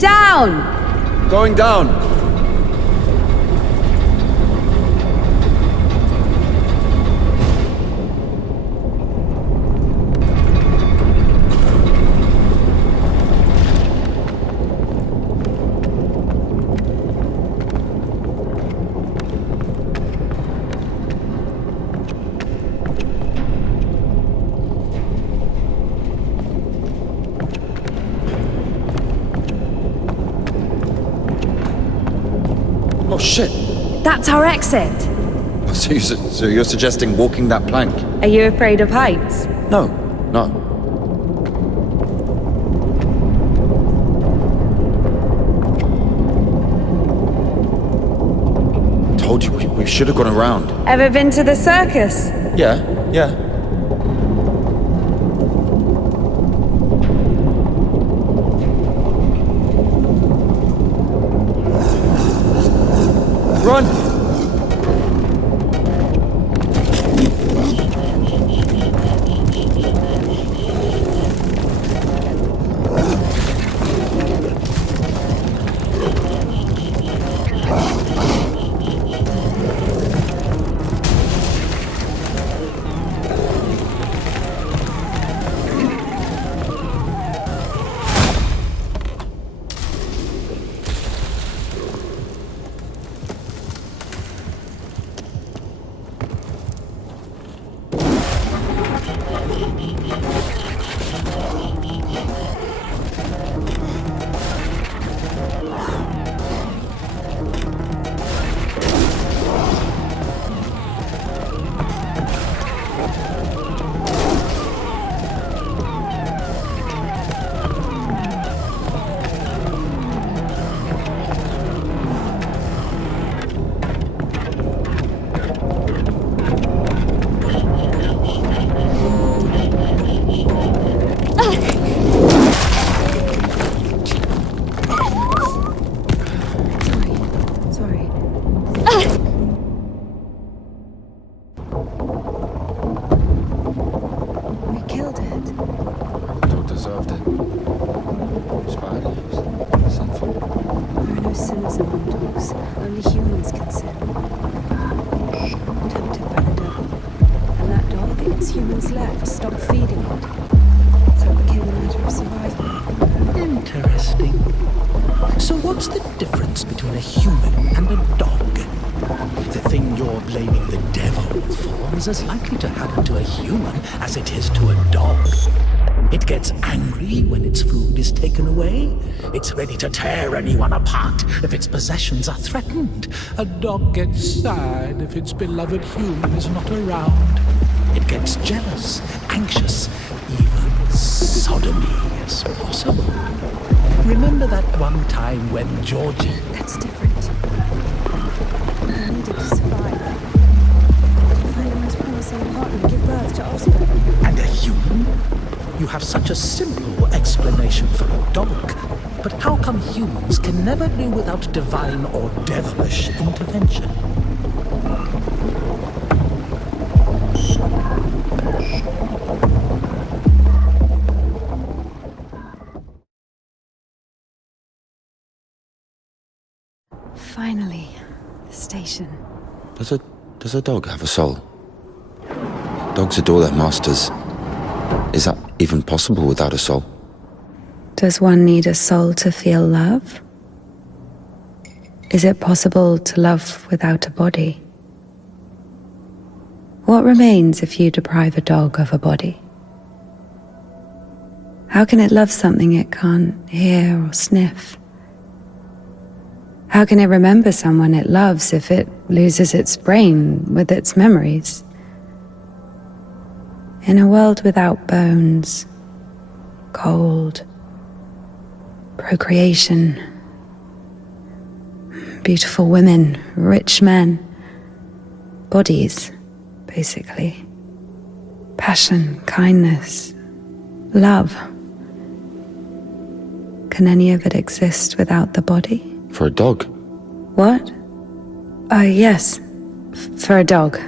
Down! Going down. Oh shit! That's our exit. So you're suggesting walking that plank? Are you afraid of heights? No, no. Told you we should have gone around. Ever been to the circus? Yeah. Run! As likely to happen to a human as it is to a dog. It gets angry when its food is taken away. It's ready to tear anyone apart if its possessions are threatened. A dog gets sad if its beloved human is not around. It gets jealous, anxious, even sodomy is possible. Remember that one time when Georgie... That's different. I needed to survive. Partner, give birth to offspring. And a human? You have such a simple explanation for a dog. But how come humans can never do without divine or devilish intervention? Finally, the station. Does a dog have a soul? Dogs adore their masters. Is that even possible without a soul? Does one need a soul to feel love? Is it possible to love without a body? What remains if you deprive a dog of a body? How can it love something it can't hear or sniff? How can it remember someone it loves if it loses its brain with its memories? In a world without bones, cold, procreation, beautiful women, rich men, bodies, basically. Passion, kindness, love. Can any of it exist without the body? For a dog? What? Oh, yes. For a dog.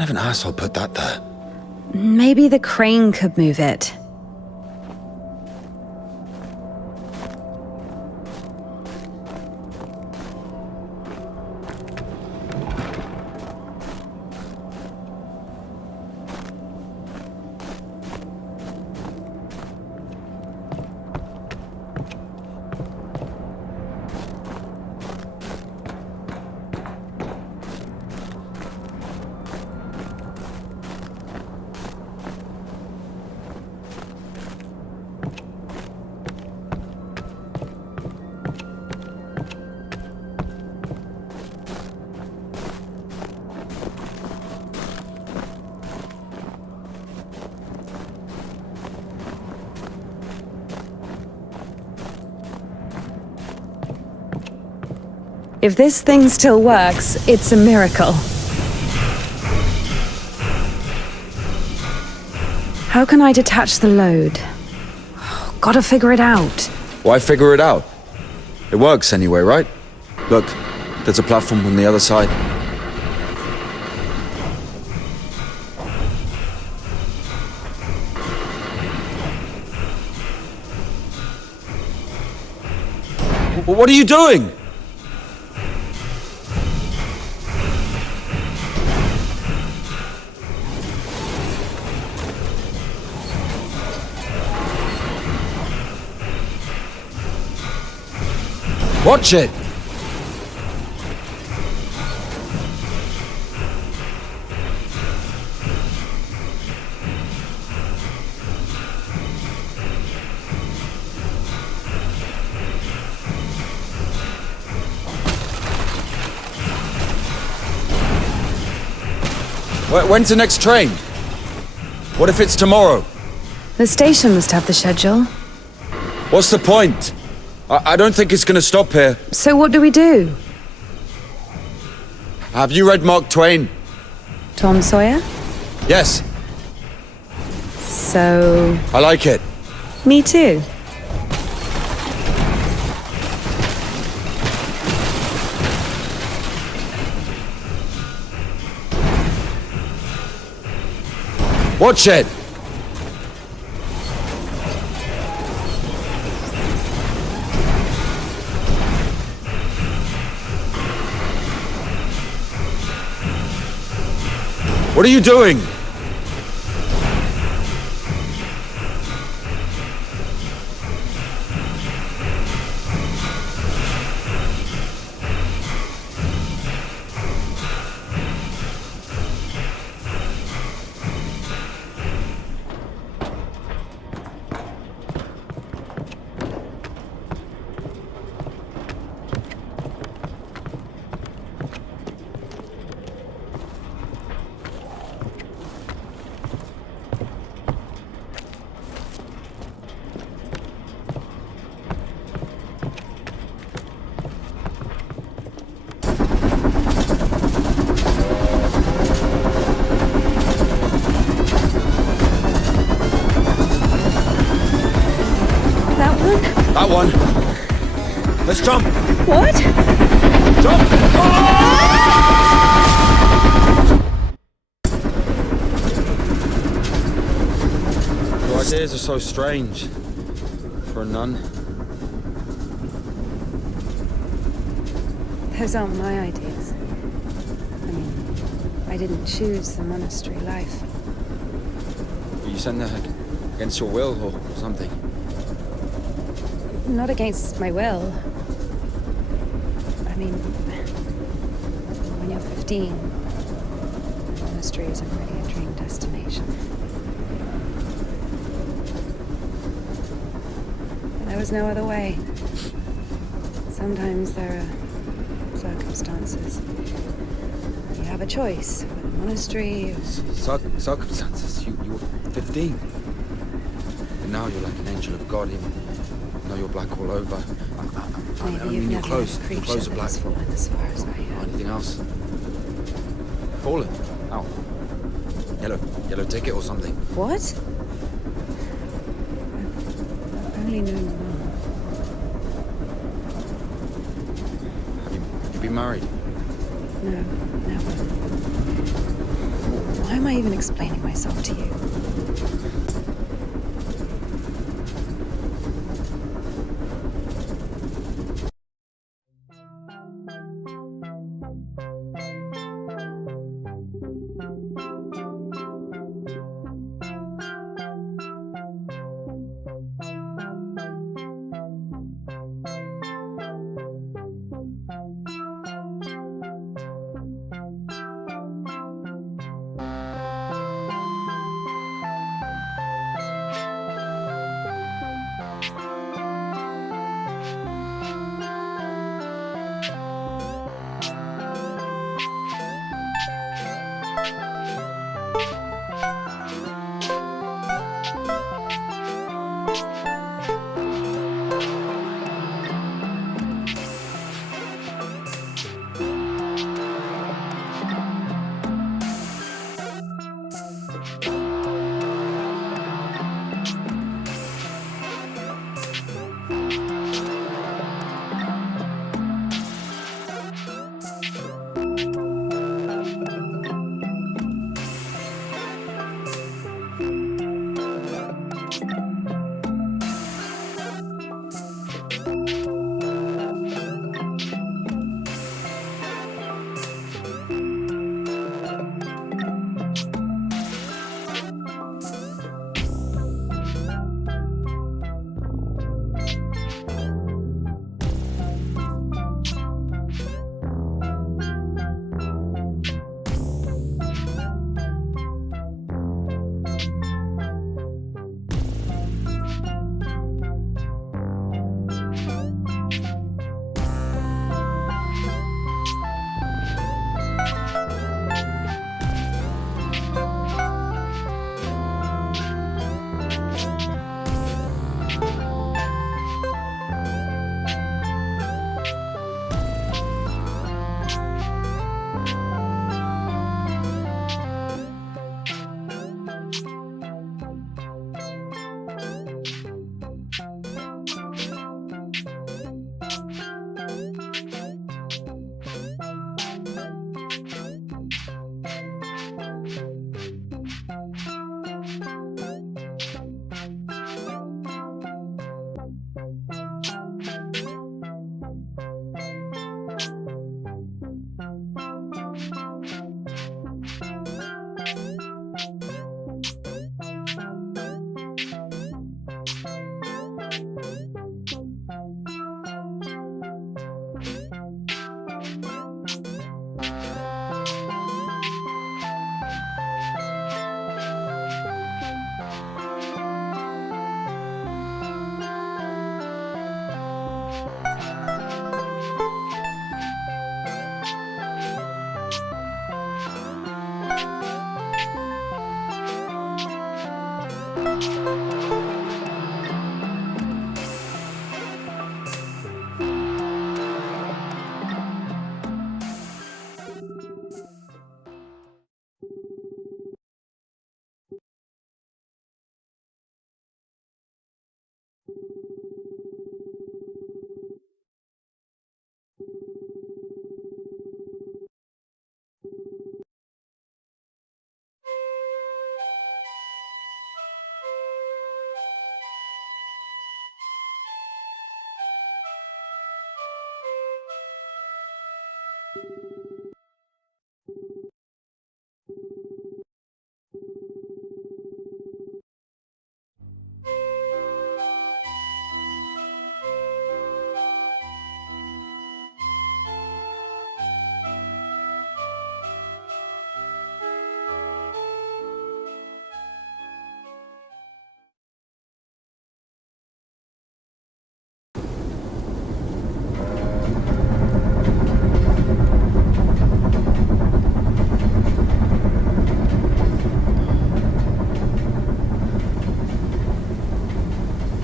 kind of an asshole put that there? Maybe the crane could move it. If this thing still works, it's a miracle. How can I detach the load? Gotta figure it out. Why figure it out? It works anyway, right? Look, there's a platform on the other side. What are you doing? Watch it! When's the next train? What if it's tomorrow? The station must have the schedule. What's the point? I don't think it's gonna stop here. So what do we do? Have you read Mark Twain? Tom Sawyer? Yes. So... I like it. Me too. Watch it! What are you doing? That one. Let's jump. What? Jump! Your ideas are so strange. For a nun. Those aren't my ideas. I mean, I didn't choose the monastery life. Were you sent there against your will or something? Not against my will. I mean, when you're 15, the monastery isn't really a dream destination. But there was no other way. Sometimes there are circumstances. You have a choice, whether monastery or... Circumstances? You were 15. And now you're like an angel of God. Now you're black all over. Maybe you've never clothes. met a Your creature clothes are that black. has fallen as far as I have. Anything else? Fallen? Ow. Yellow ticket or something. What? I've only known one. Have you been married? No, never. Why am I even explaining myself to you?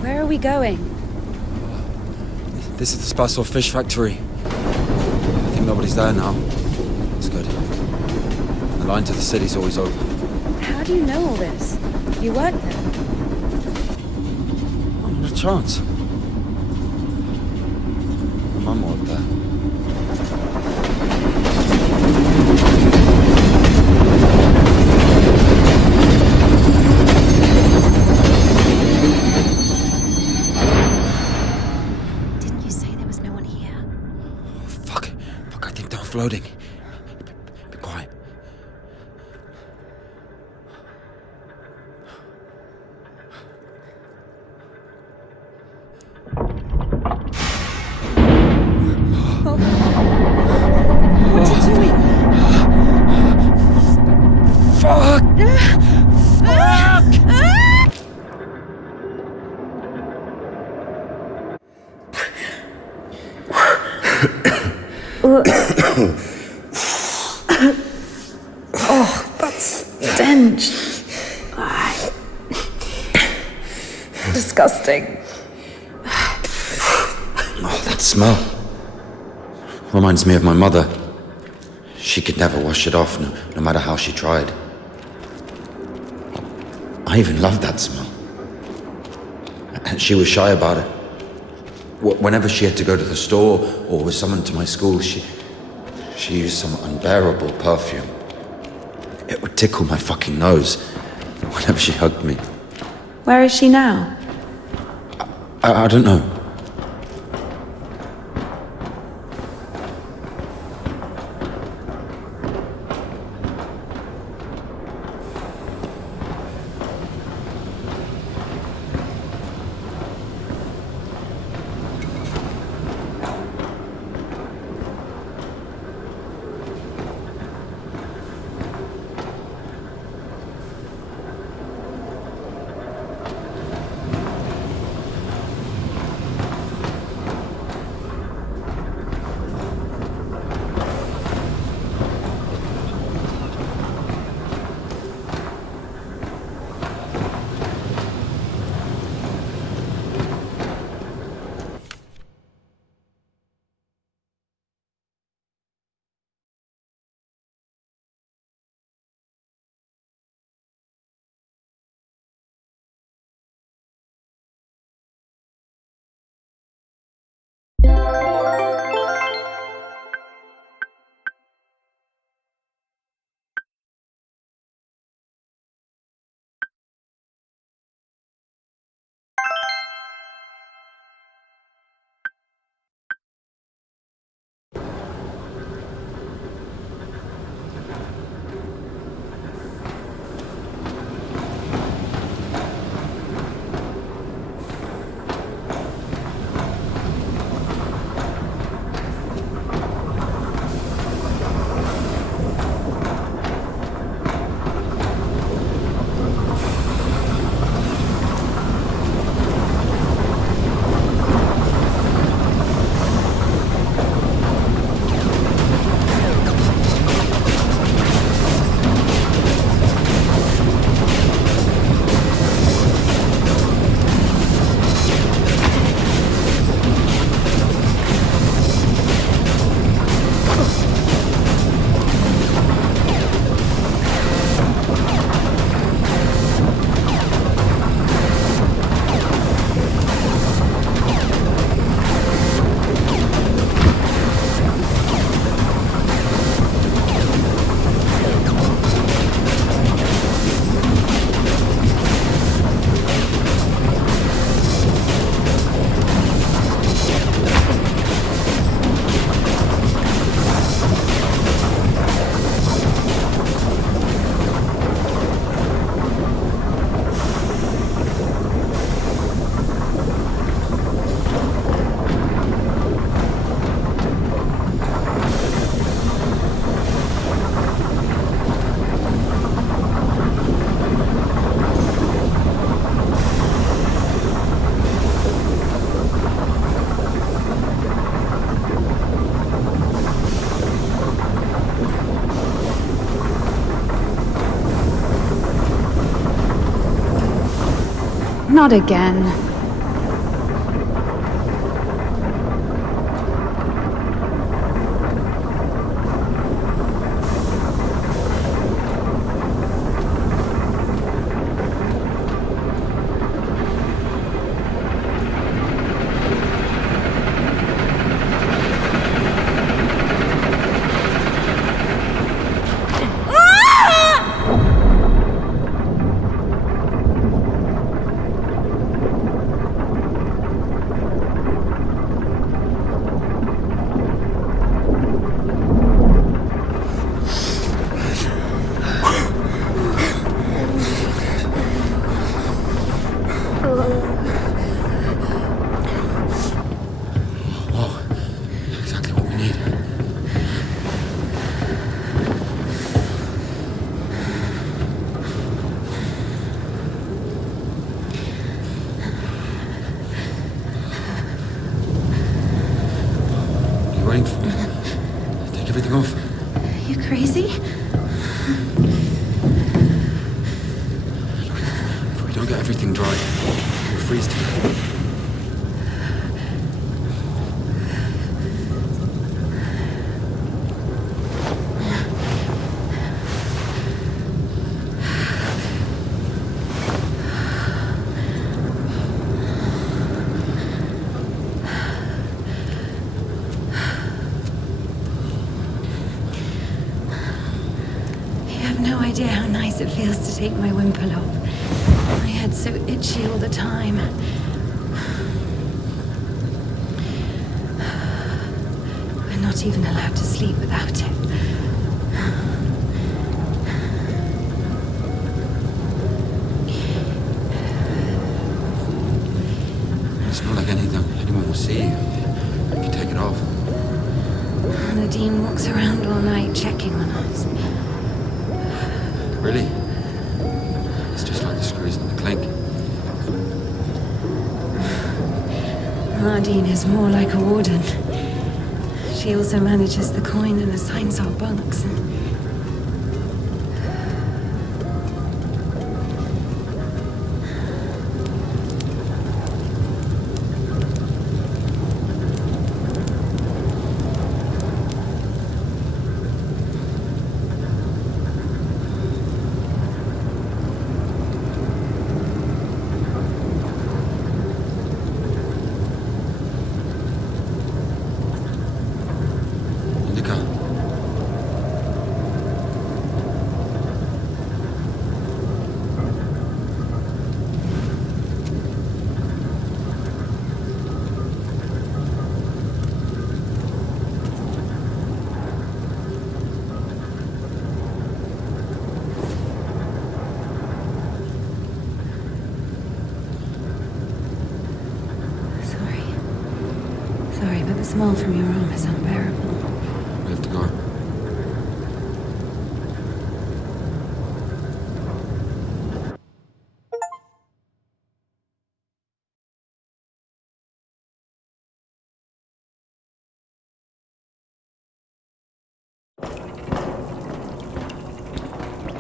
Where are we going? This is the Spasor fish factory. I think nobody's there now. That's good. The line to the city's always open. How do you know all this? You work there? Not a chance. My mum worked there. Offloading. Be quiet. What's he doing? Fuck! Oh, that stench. Disgusting. Oh, that smell. Reminds me of my mother. She could never wash it off, no matter how she tried. I even loved that smell. And she was shy about it. Whenever she had to go to the store or was summoned to my school, she used some unbearable perfume. It would tickle my fucking nose whenever she hugged me. Where is she now? I don't know. Not again. you crazy? If we don't get everything dry, we'll freeze to death. No idea how nice it feels to take my wimple off. My head's so itchy all the time. We're not even allowed to sleep without it. It's not like anyone will see you if you take it off. The Dean walks around all night checking on us. Really? It's just like the screws in the clink. Nardine is more like a warden. She also manages the coin and assigns our bunks. INDIKA. Sorry, but the smell from your arm is unbearable. We have to go.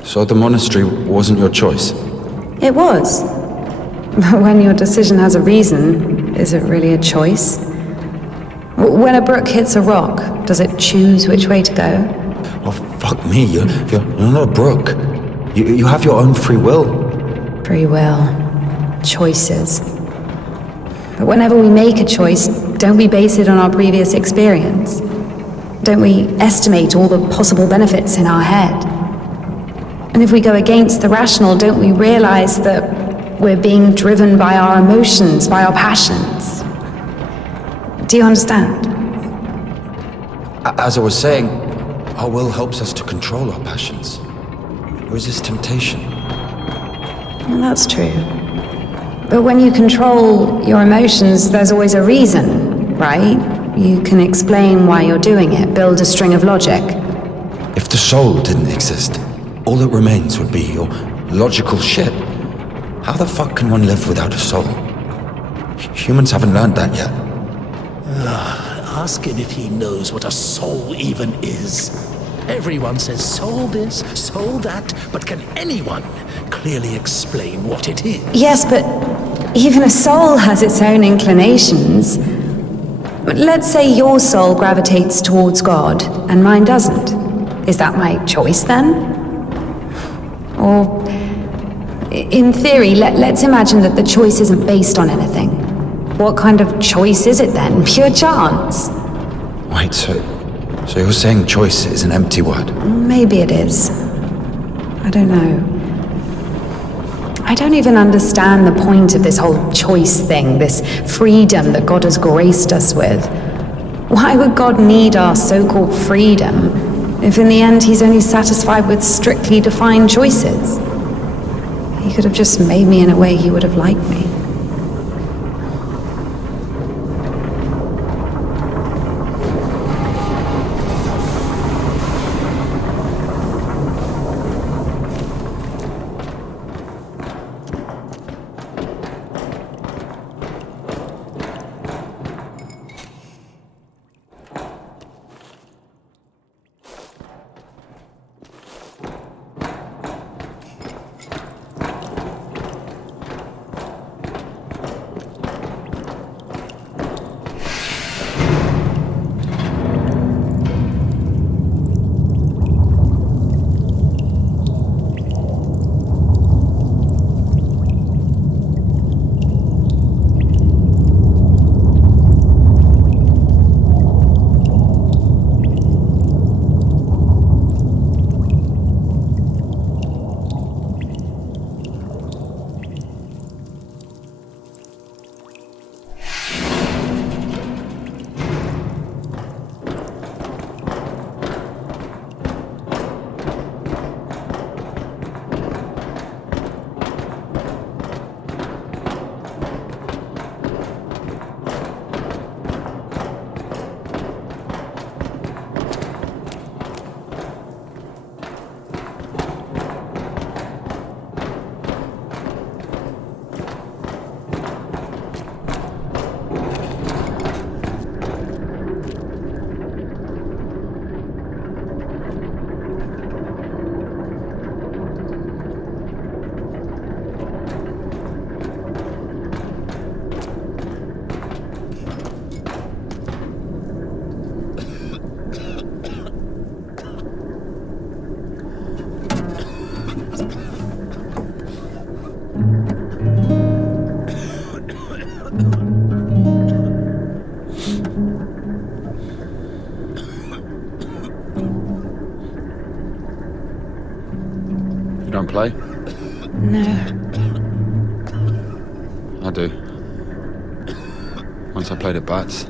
So the monastery wasn't your choice? It was. But when your decision has a reason, is it really a choice? When a brook hits a rock, does it choose which way to go? Oh, fuck me, you're not a brook. You have your own free will. Free will. Choices. But whenever we make a choice, don't we base it on our previous experience? Don't we estimate all the possible benefits in our head? And if we go against the rational, don't we realize that we're being driven by our emotions, by our passions? Do you understand? As I was saying, our will helps us to control our passions. Resist temptation. Well, that's true. But when you control your emotions, there's always a reason, right? You can explain why you're doing it, build a string of logic. If the soul didn't exist, all that remains would be your logical shit. How the fuck can one live without a soul? Humans haven't learned that yet. Ask him if he knows what a soul even is. Everyone says soul this, soul that, but can anyone clearly explain what it is? Yes, but even a soul has its own inclinations. But let's say your soul gravitates towards God, and mine doesn't. Is that my choice then? Or, in theory, let's imagine that the choice isn't based on anything. What kind of choice is it then? Pure chance? Wait, so you're saying choice is an empty word? Maybe it is. I don't know. I don't even understand the point of this whole choice thing, this freedom that God has graced us with. Why would God need our so-called freedom if in the end he's only satisfied with strictly defined choices? He could have just made me in a way he would have liked me. don't play? No. I do. Once I played at Bats.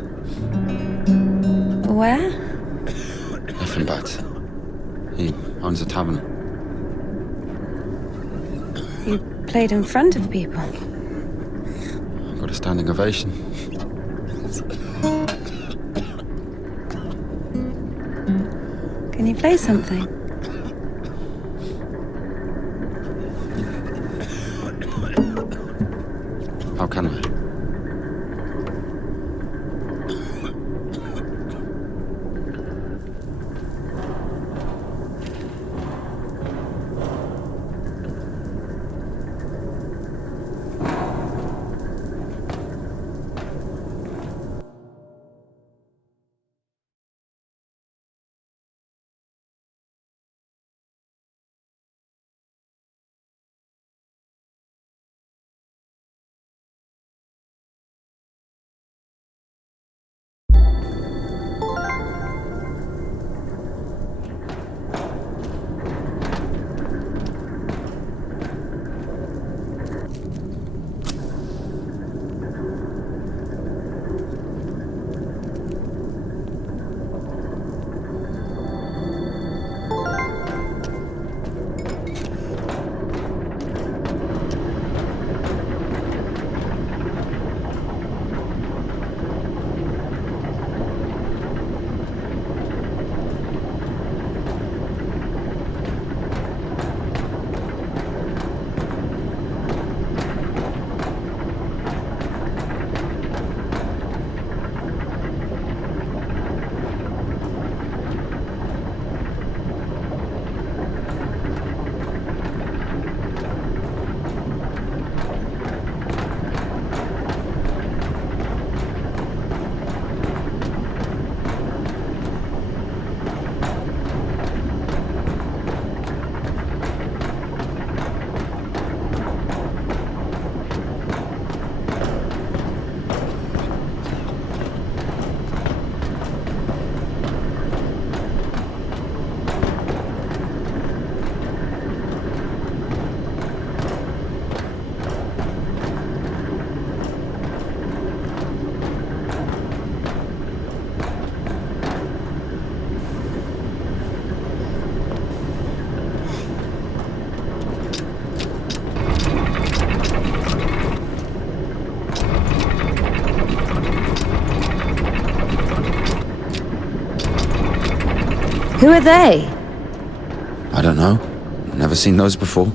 Where? Effing Bats. He owns a tavern. You played in front of people. I got a standing ovation. Can you play something? How can I? Who are they? I don't know. Never seen those before.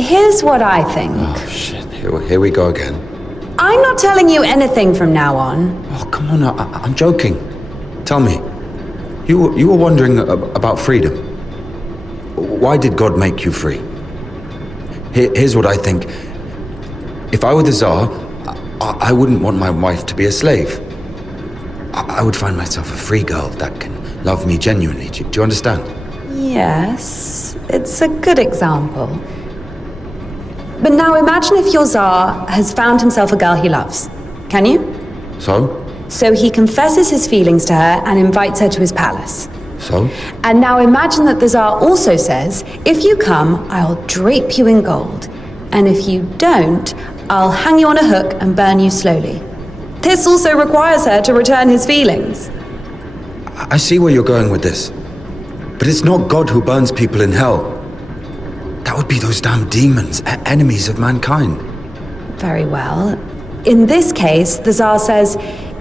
Here's what I think. Oh, shit. Here we go again. I'm not telling you anything from now on. Oh, come on. I'm joking. Tell me. You were wondering about freedom. Why did God make you free? Here's what I think. If I were the Tsar, I wouldn't want my wife to be a slave. I would find myself a free girl that can love me genuinely. Do you understand? Yes, it's a good example. But now imagine if your Tsar has found himself a girl he loves. Can you? So? So he confesses his feelings to her and invites her to his palace. So? And now imagine that the Tsar also says, if you come, I'll drape you in gold. And if you don't, I'll hang you on a hook and burn you slowly. This also requires her to return his feelings. I see where you're going with this. But it's not God who burns people in hell. That would be those damn demons, enemies of mankind. Very well. In this case, the Tsar says,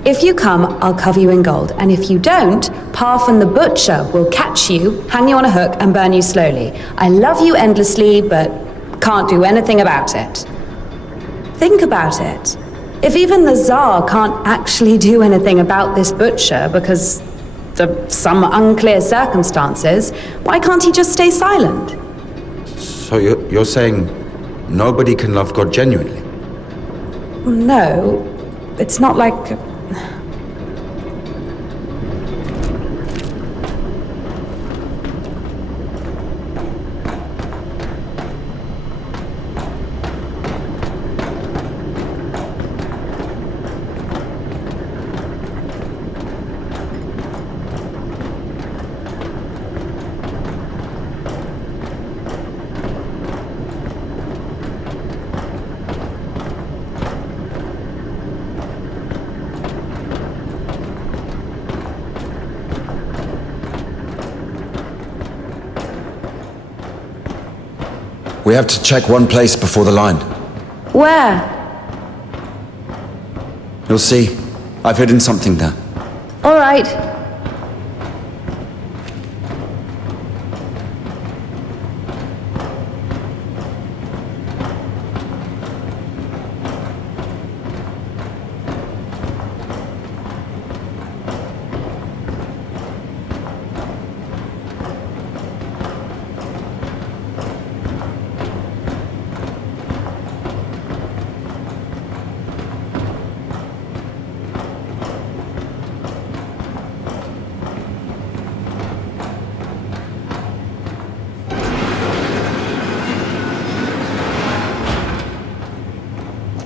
if you come, I'll cover you in gold, and if you don't, Parfin the Butcher will catch you, hang you on a hook, and burn you slowly. I love you endlessly, but can't do anything about it. Think about it. If even the Tsar can't actually do anything about this butcher because of some unclear circumstances, why can't he just stay silent? So you're saying nobody can love God genuinely? No, it's not like... We have to check one place before the line. Where? You'll see. I've hidden something there. All right.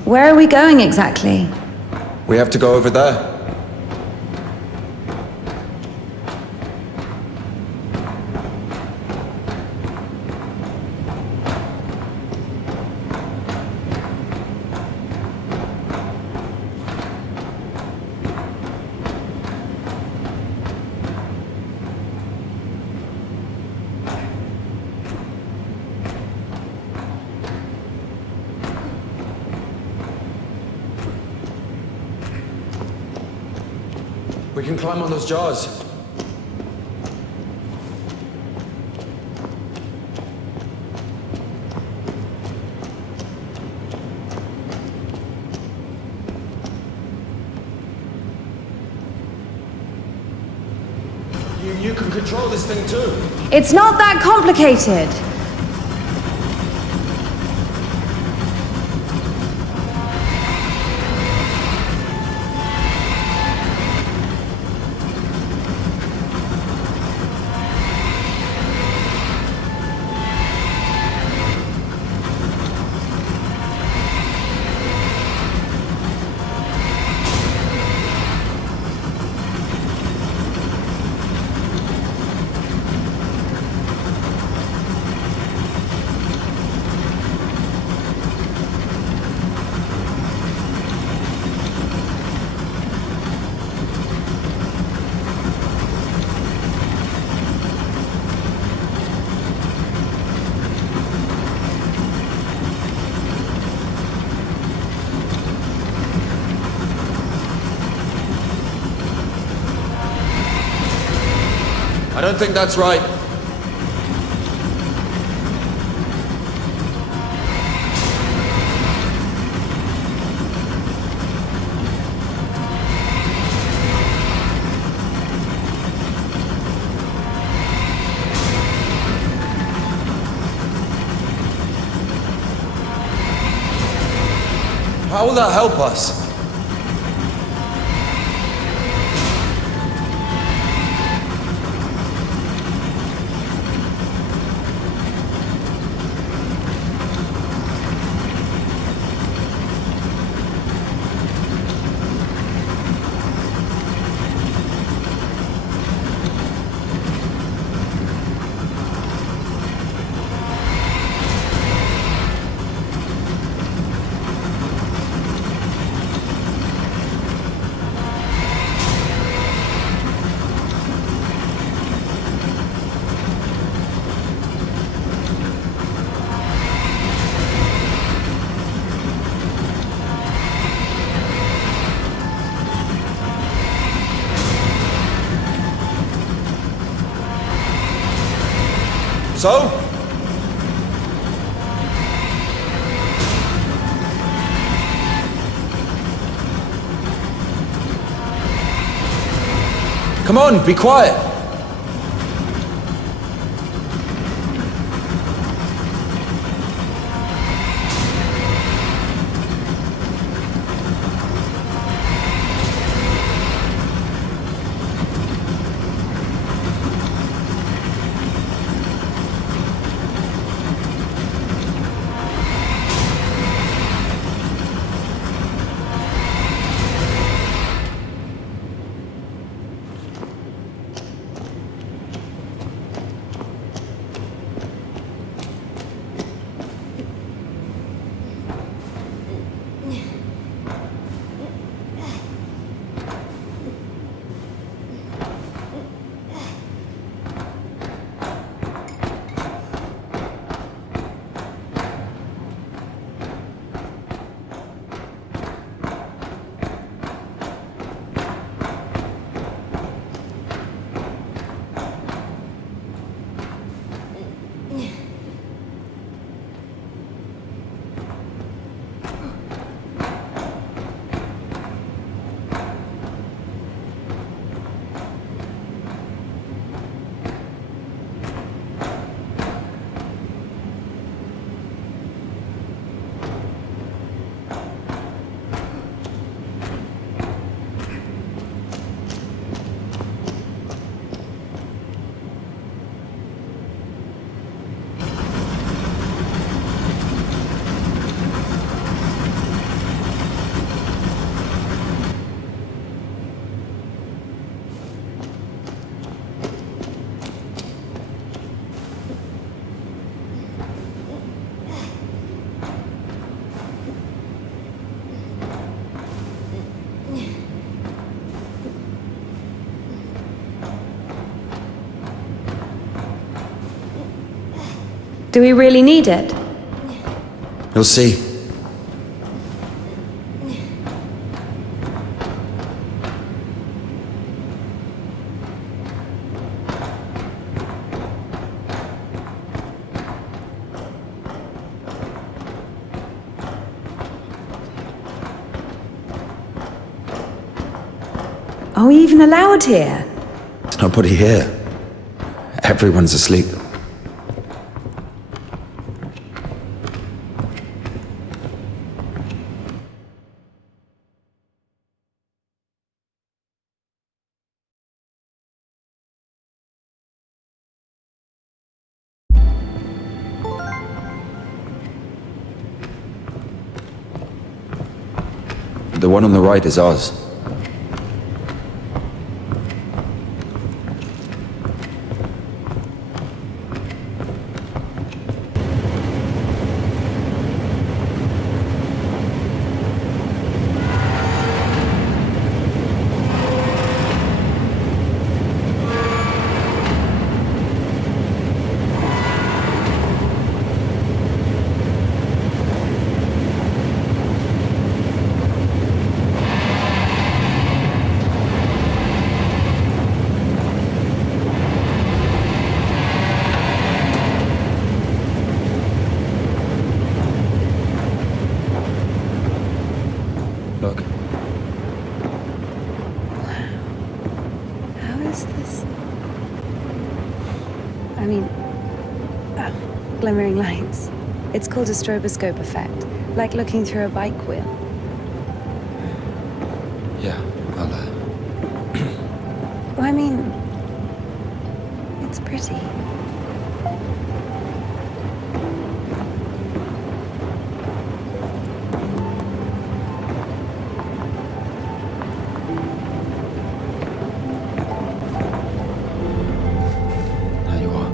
Where are we going exactly? We have to go over there. We can climb on those jars. You can control this thing too. It's not that complicated. I don't think that's right. How will that help us? So? Come on, be quiet. Do we really need it? You'll see. Are we even allowed here? There's nobody here. Everyone's asleep. The one on the right is ours. Look. How is this? I mean, glimmering lights. It's called a stroboscope effect, like looking through a bike wheel. Yeah, I'll, Well, I mean, it's pretty. There you are.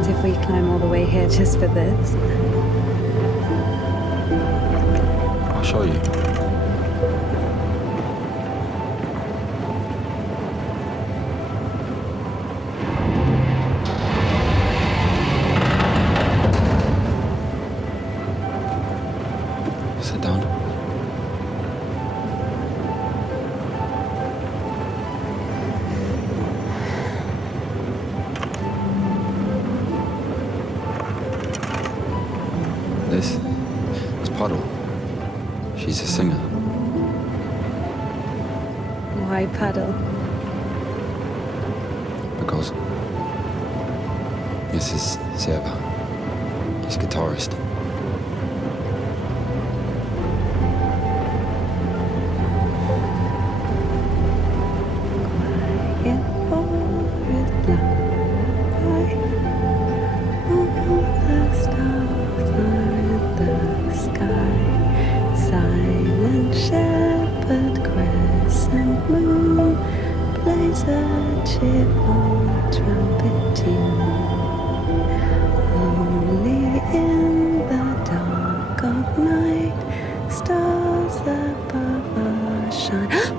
As if we climb all the way here just for this. I'll show you. Sit down. This is Puddle. She's a singer. Why Puddle? Because this is Seva. He's guitarist. Silent shepherd, crescent moon, plays a cheerful trumpet tune. Lonely in the dark of night, stars above us shine.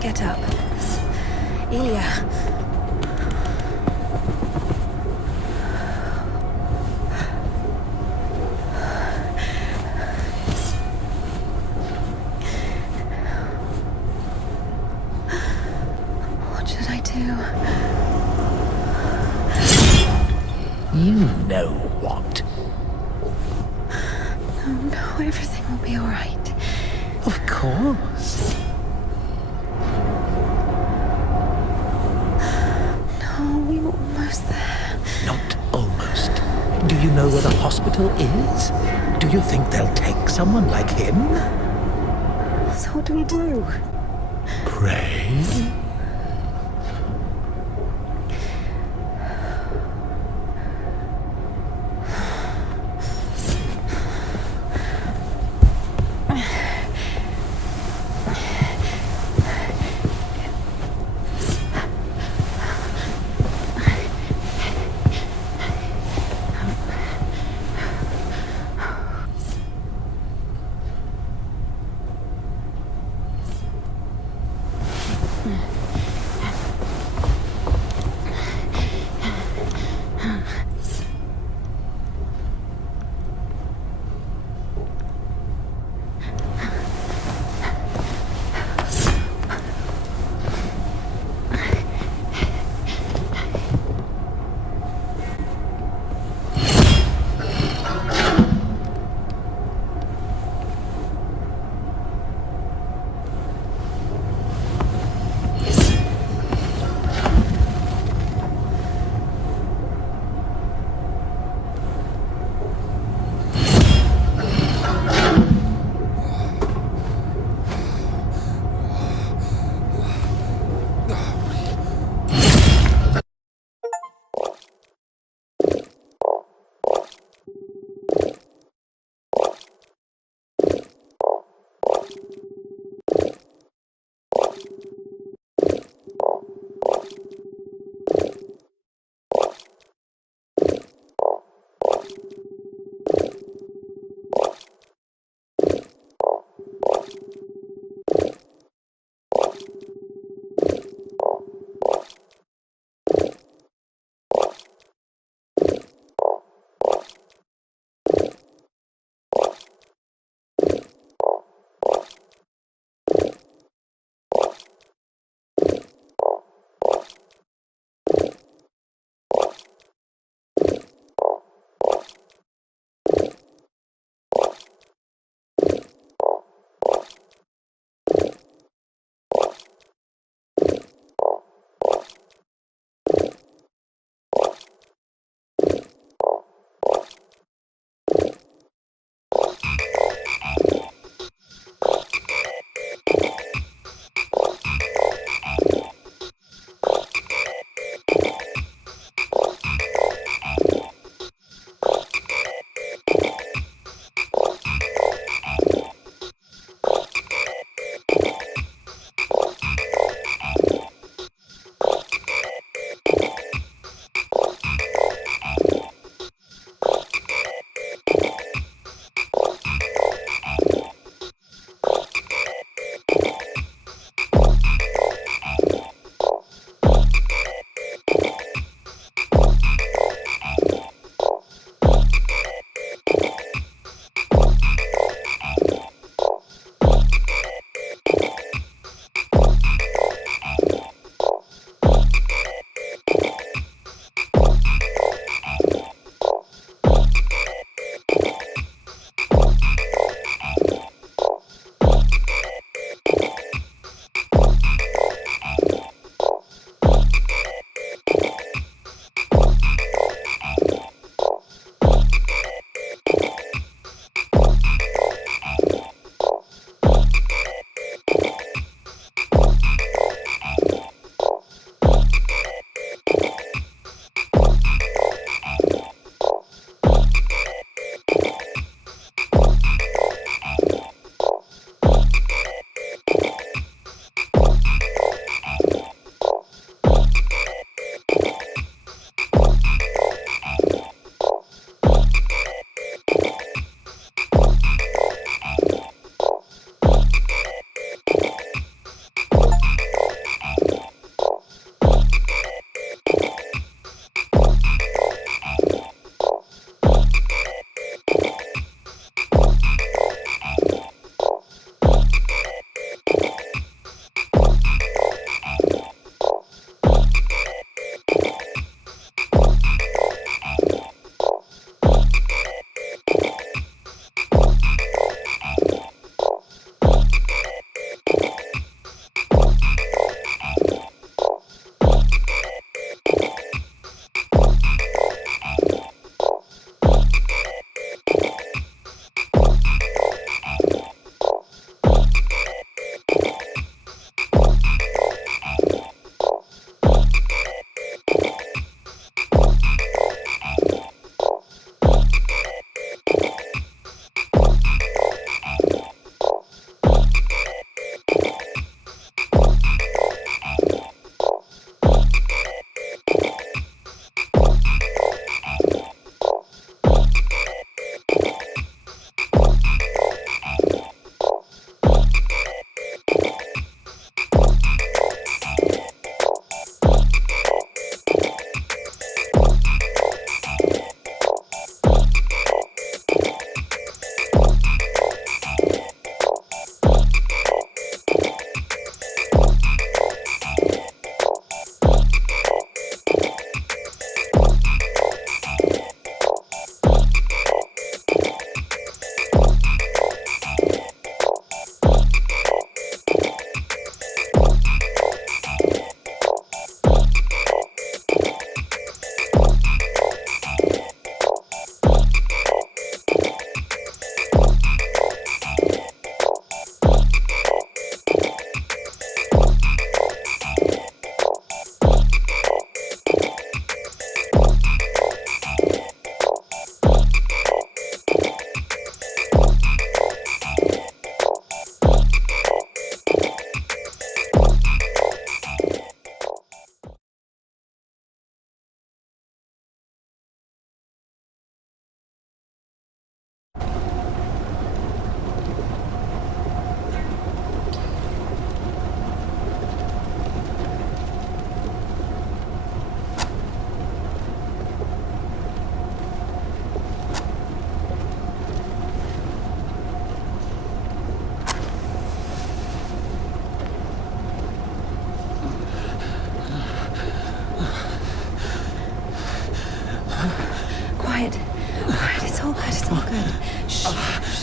Get up. Ilya. What should I do? You know what? No, everything will be all right. Of course. No, we were almost there. Not almost. Do you know where the hospital is? Do you think they'll take someone like him? So what do we do? Pray?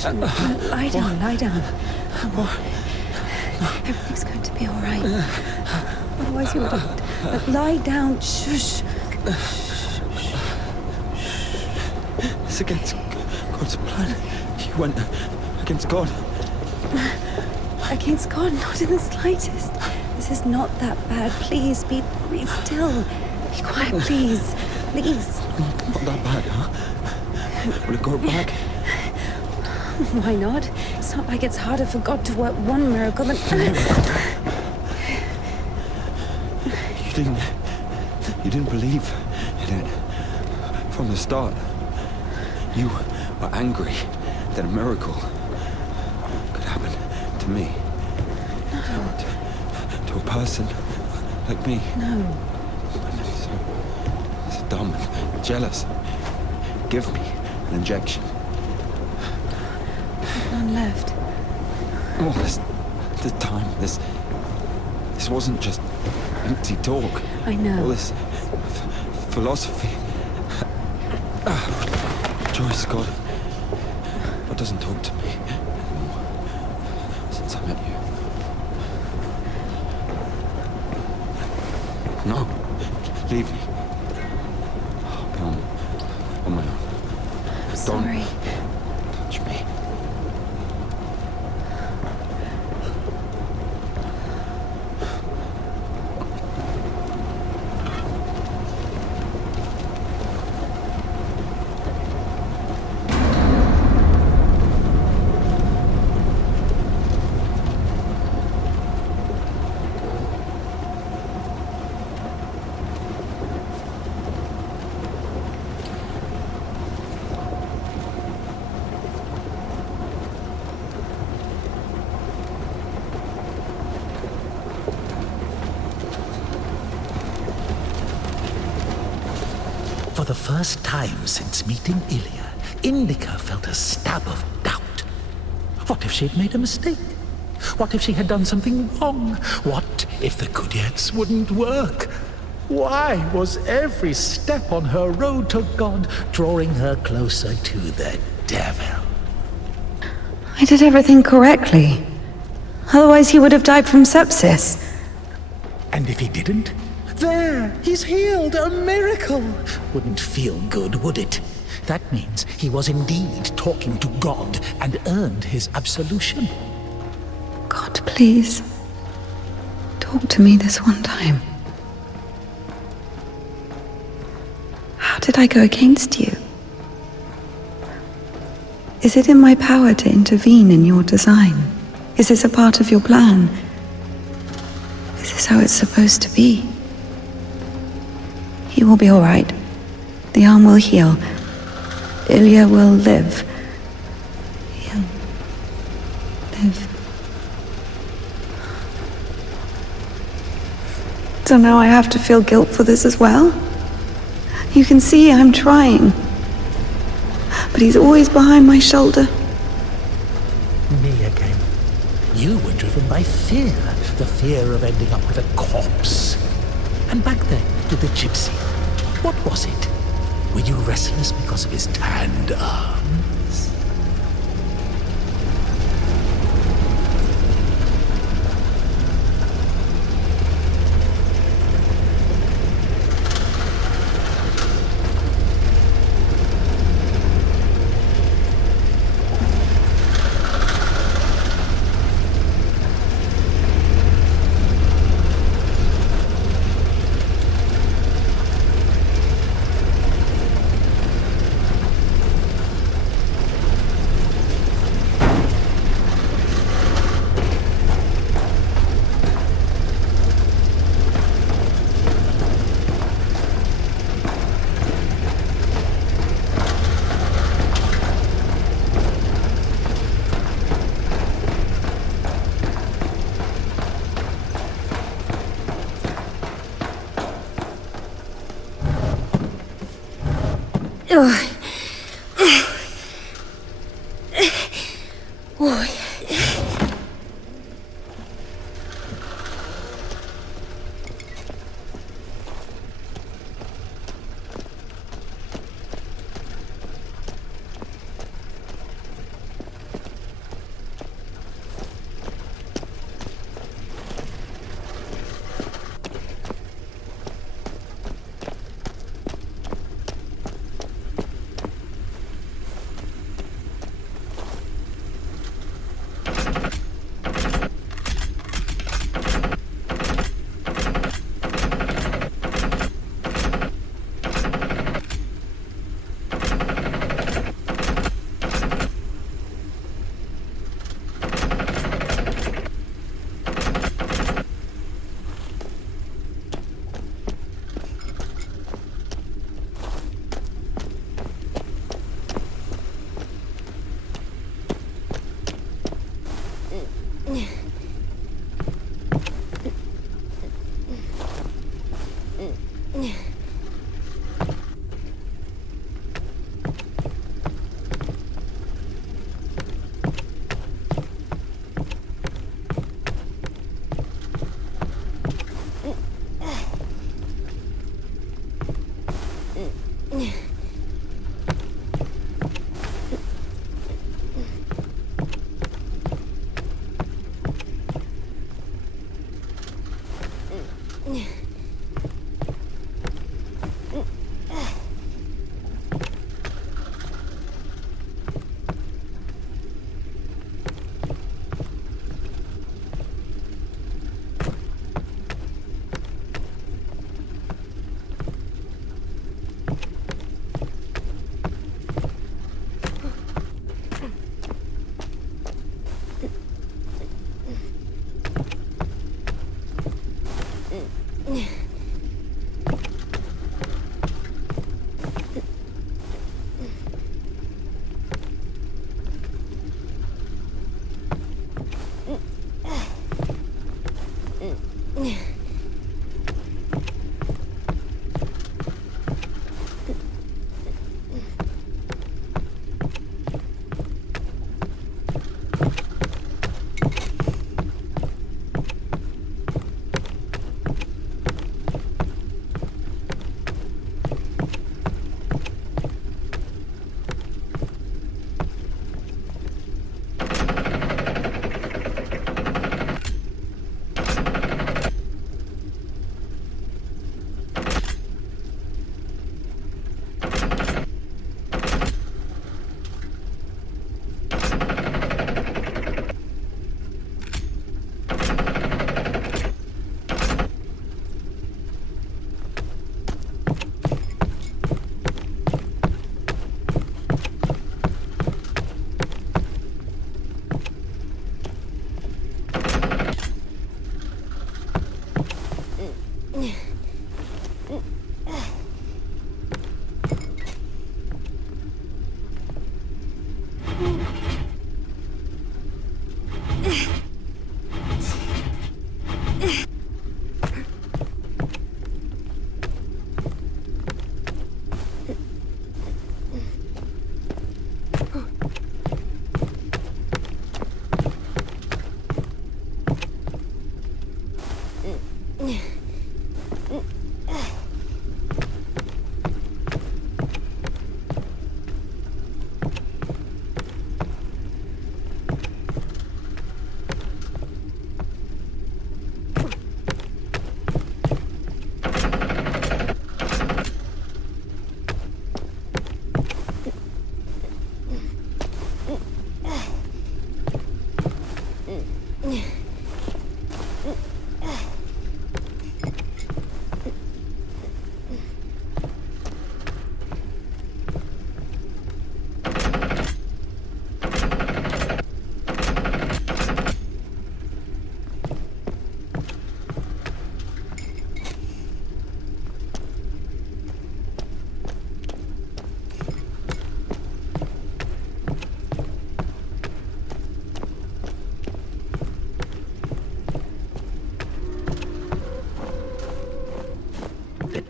Lie down, lie down. Come on. Everything's going to be all right. Otherwise you would have... Lie down. Shush. It's against God's plan. You went against God. Against God? Not in the slightest. This is not that bad. Please, be still. Be quiet, please. Please. Not that bad, huh? Will it go back? Why not? It's not like it's harder for God to work one miracle than... You didn't believe in it from the start. You were angry that a miracle could happen to me. No. To a person like me. No. So dumb and jealous. Give me an injection. None left. All this time, this wasn't just empty talk. I know. All this philosophy. Joyce, God doesn't talk to me anymore since I met you. No, leave me. I'll be on my own. I'm sorry. Don't touch me. For the first time since meeting Ilya, Indika felt a stab of doubt. What if she'd made a mistake? What if she had done something wrong? What if the Kudyets wouldn't work? Why was every step on her road to God drawing her closer to the devil? I did everything correctly. Otherwise he would have died from sepsis. And if he didn't? There, he's healed, a miracle. Wouldn't feel good, would it? That means he was indeed talking to God and earned his absolution. God, please. Talk to me this one time. How did I go against you? Is it in my power to intervene in your design? Is this a part of your plan? Is this how it's supposed to be? He will be all right. The arm will heal. Ilya will live. He'll live. So now I have to feel guilt for this as well? You can see I'm trying. But he's always behind my shoulder. Me again. You were driven by fear. The fear of ending up with a corpse. And back then, with the gypsy, what was it? Were you restless because of his tanned arms?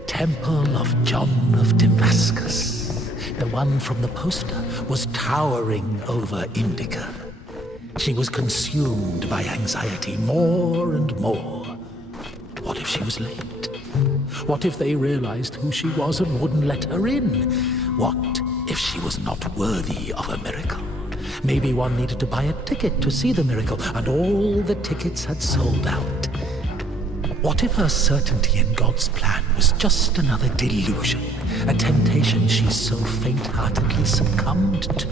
Temple of John of Damascus, the one from the poster, was towering over INDIKA. She was consumed by anxiety more and more. What if she was late? What if they realized who she was and wouldn't let her in? What if she was not worthy of a miracle? Maybe one needed to buy a ticket to see the miracle, and all the tickets had sold out. What if her certainty in God's plan was just another delusion, a temptation she so faint-heartedly succumbed to?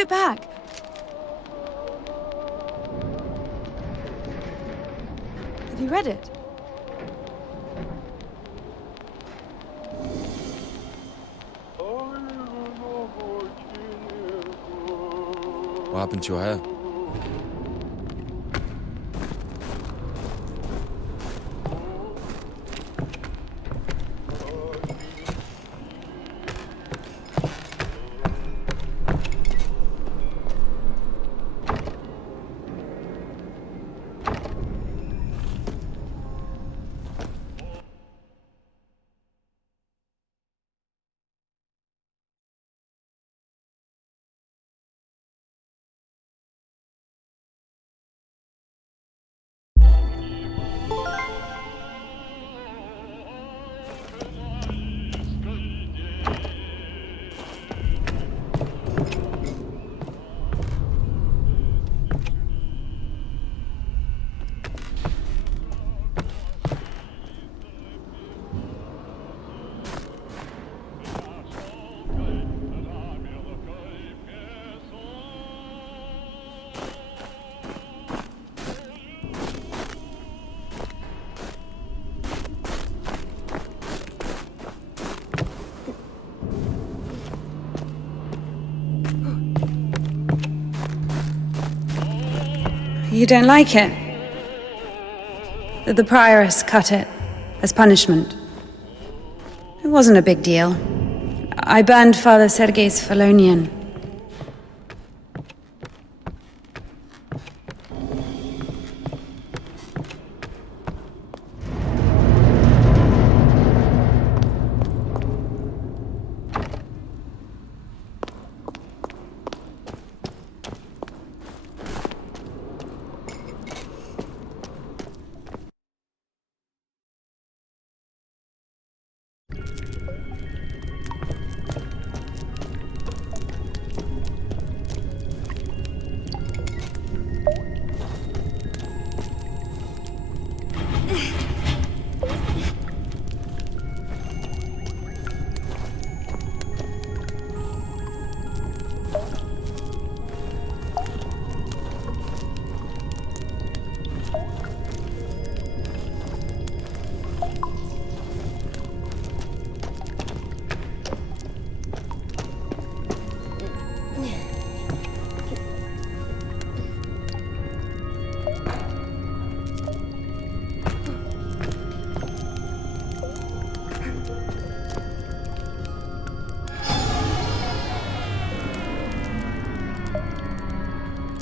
it back. Have you read it? What happened to your hair? You don't like it? That the prioress cut it as punishment? It wasn't a big deal. I burned Father Sergei's Felonian.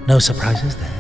No surprises there.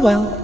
Oh well.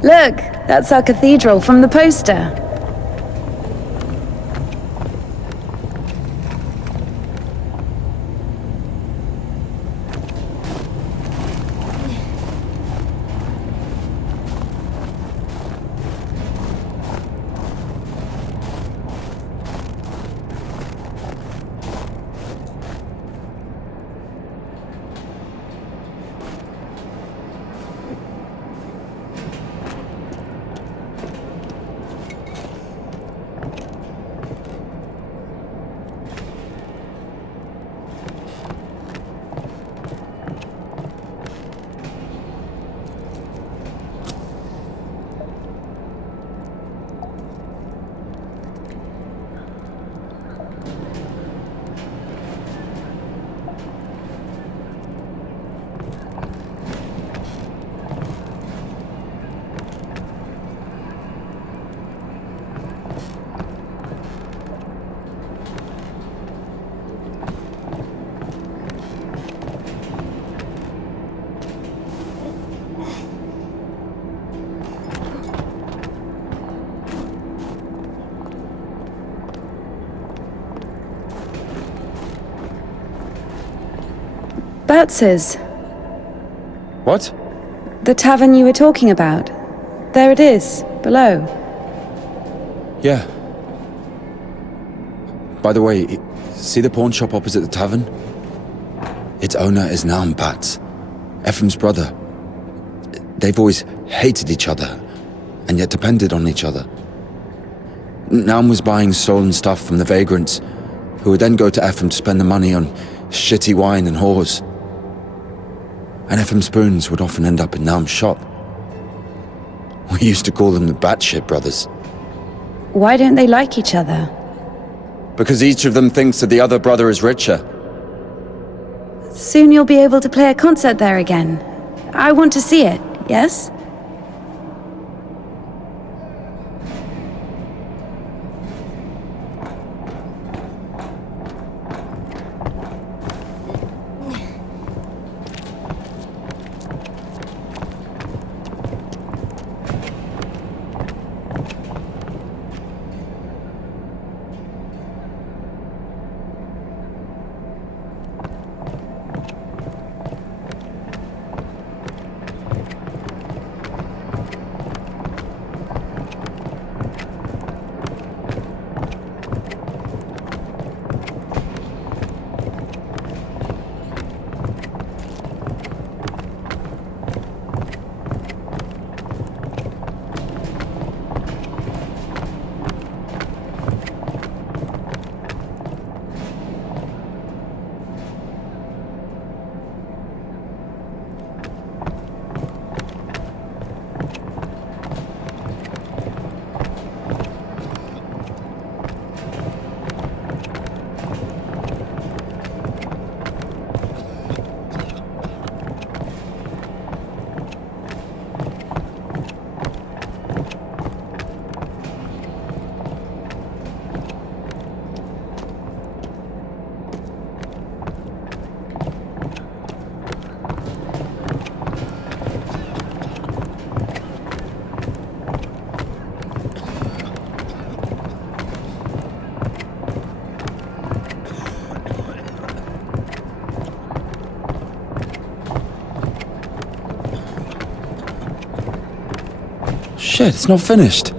Look, that's our cathedral from the poster. Bertz's. What? The tavern you were talking about. There it is, below. Yeah. By the way, see the pawn shop opposite the tavern? Its owner is Naum Batz, Ephraim's brother. They've always hated each other, and yet depended on each other. Naum was buying stolen stuff from the vagrants, who would then go to Ephraim to spend the money on shitty wine and whores. and Ephraim spoons would often end up in Naum's shop. We used to call them the Batshit brothers. Why don't they like each other? Because each of them thinks that the other brother is richer. Soon you'll be able to play a concert there again. I want to see it, yes? Shit, it's not finished.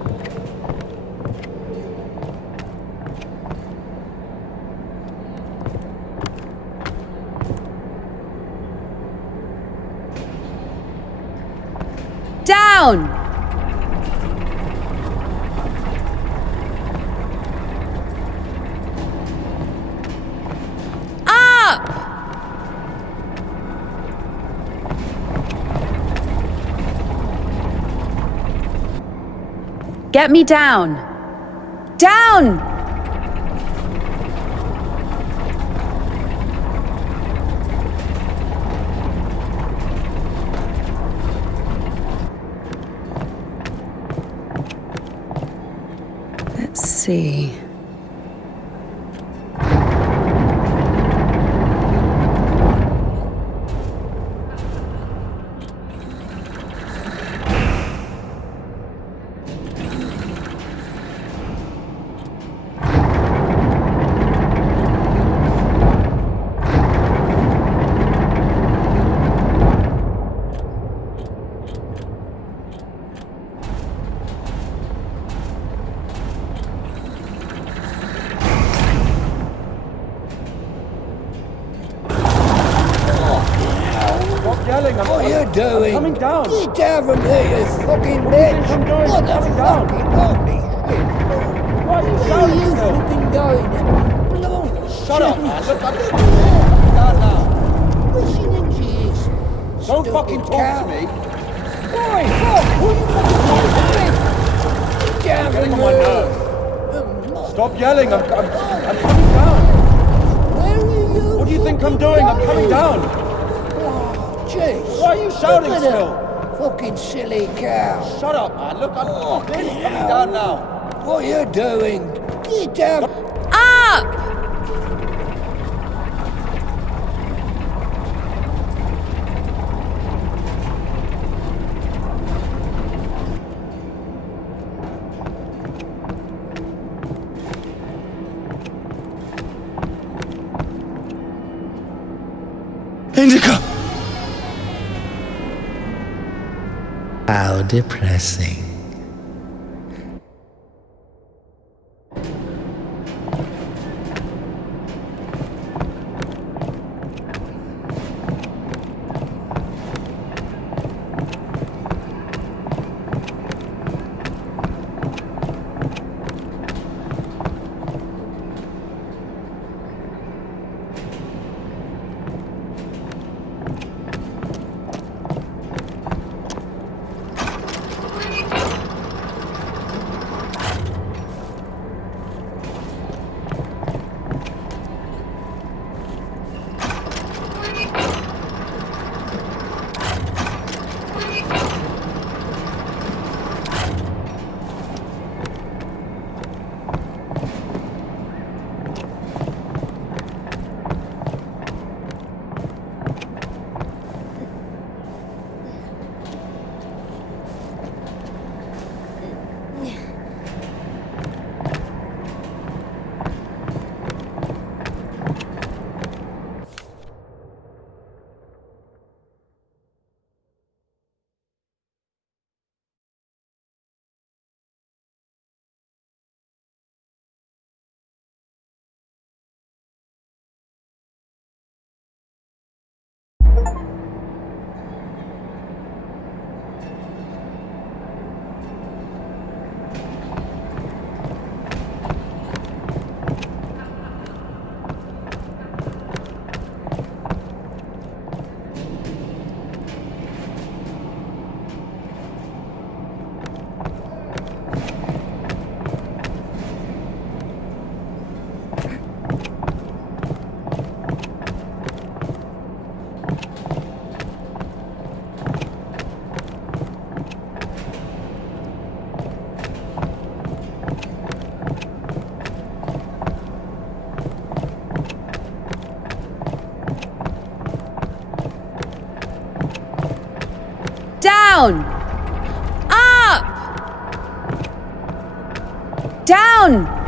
Down! Up! Get me down. Down! Let's see. What are you doing? I'm coming down. Get down from here, you fucking bitch. What the fucking holy shit? Why are you shouting still? Fucking going? Shut up, man. Look, I'm down now. Where she thinks she is? Don't fucking talk to me. Boy, fuck! What are you doing? Get down from here. Stop yelling. I'm coming down. Where are you? What do you think I'm doing? I'm coming down. Jeez. Why are you shouting still? Fucking silly cow. Shut up, man. Look, I'm coming down now. What are you doing? Get down. Up! INDIKA! How depressing. Down! Up! Down!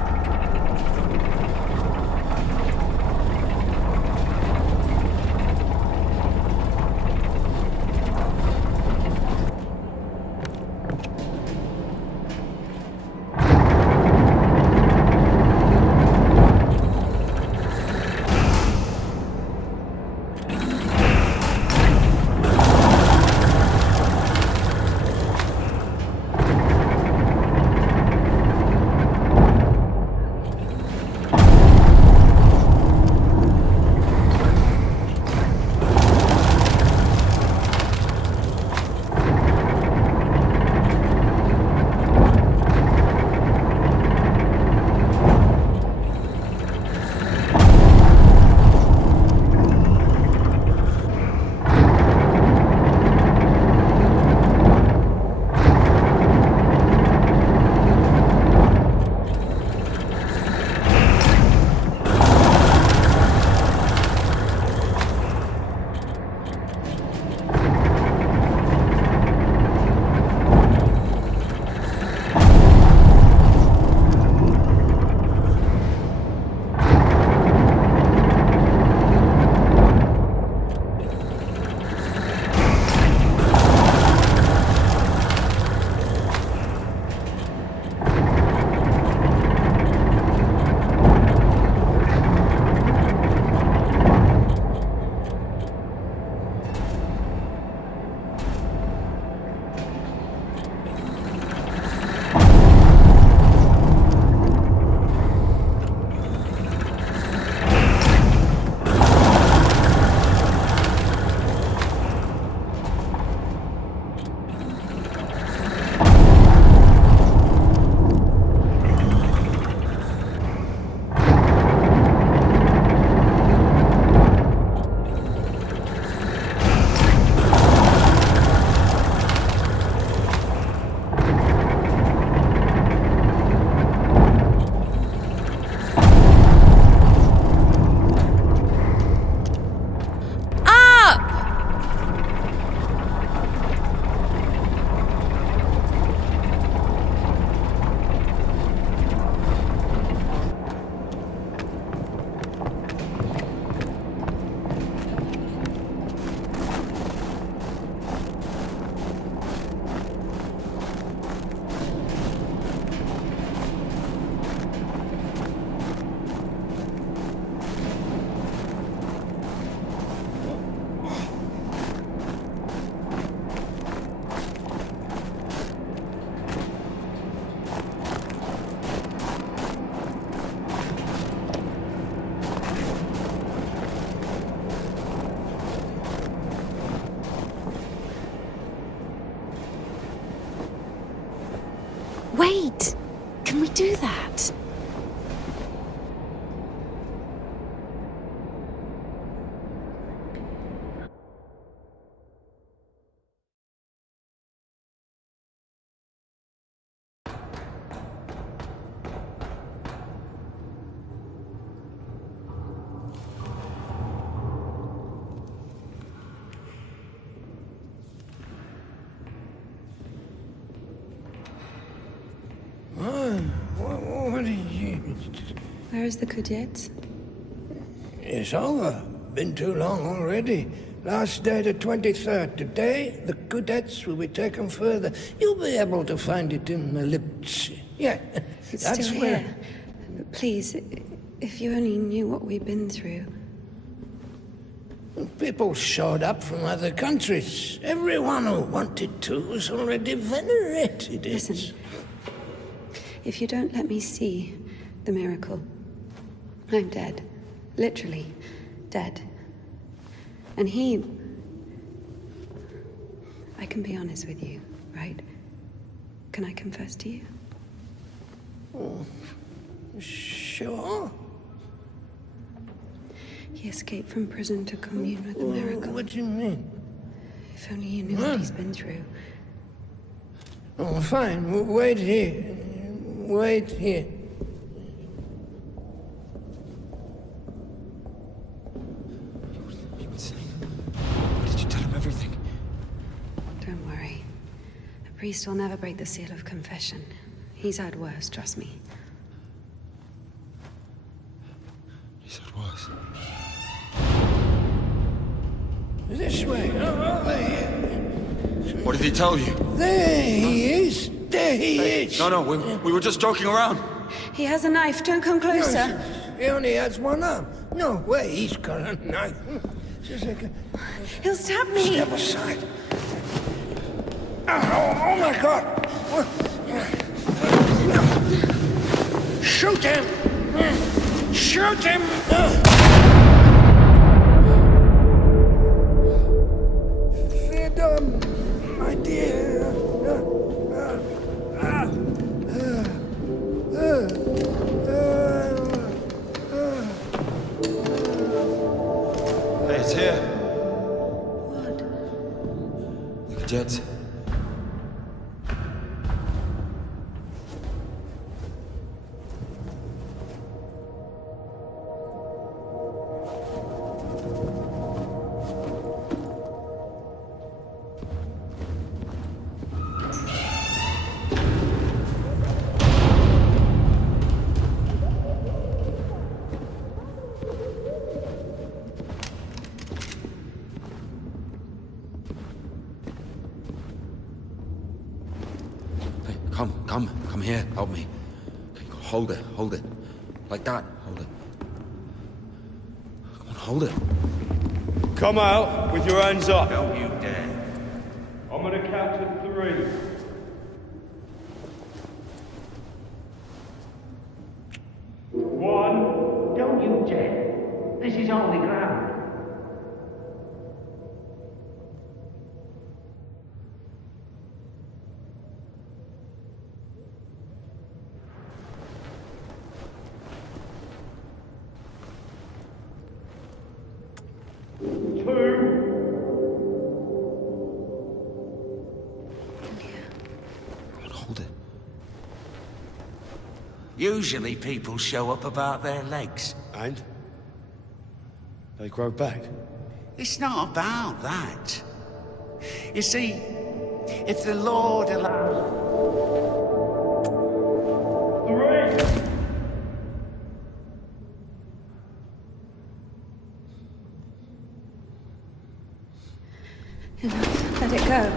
Wait! Can we do that? What is it? Where is the Kudets? It's over. Been too long already. Last day the 23rd. Today, the Kudets will be taken further. You'll be able to find it in the Liptsi. Yeah, It's that's still where... here. Please, if you only knew what we've been through. People showed up from other countries. Everyone who wanted to was already venerated it. Listen, if you don't let me see the miracle, I'm dead. Literally dead. And I can be honest with you, right? Can I confess to you? Oh, sure. He escaped from prison to commune with the miracle. What do you mean? If only you knew what he's been through. Oh, fine. Wait here. Wait here. Did you tell him everything? Don't worry. The priest will never break the seal of confession. He's had worse, trust me. He said worse. This way. Over here. What did he tell you? There he is. There he is. No, we were just joking around. He has a knife. Don't come closer. He only has one arm. No way he's got a knife. Just like He'll stab me. Step aside. Oh my God. Shoot him. Shoot him. Freedom, my dear. Hey, it's here. What? The jets. Hey, come here, help me. Okay, hold it. Like that, hold it. Come on, hold it. Come out with your hands up. Don't you dare. I'm gonna count to 3. One. Don't you dare. This is holy ground. Hold it. Usually people show up about their legs. And? They grow back. It's not about that. You see, if the Lord allows... 3. Enough. Let it go.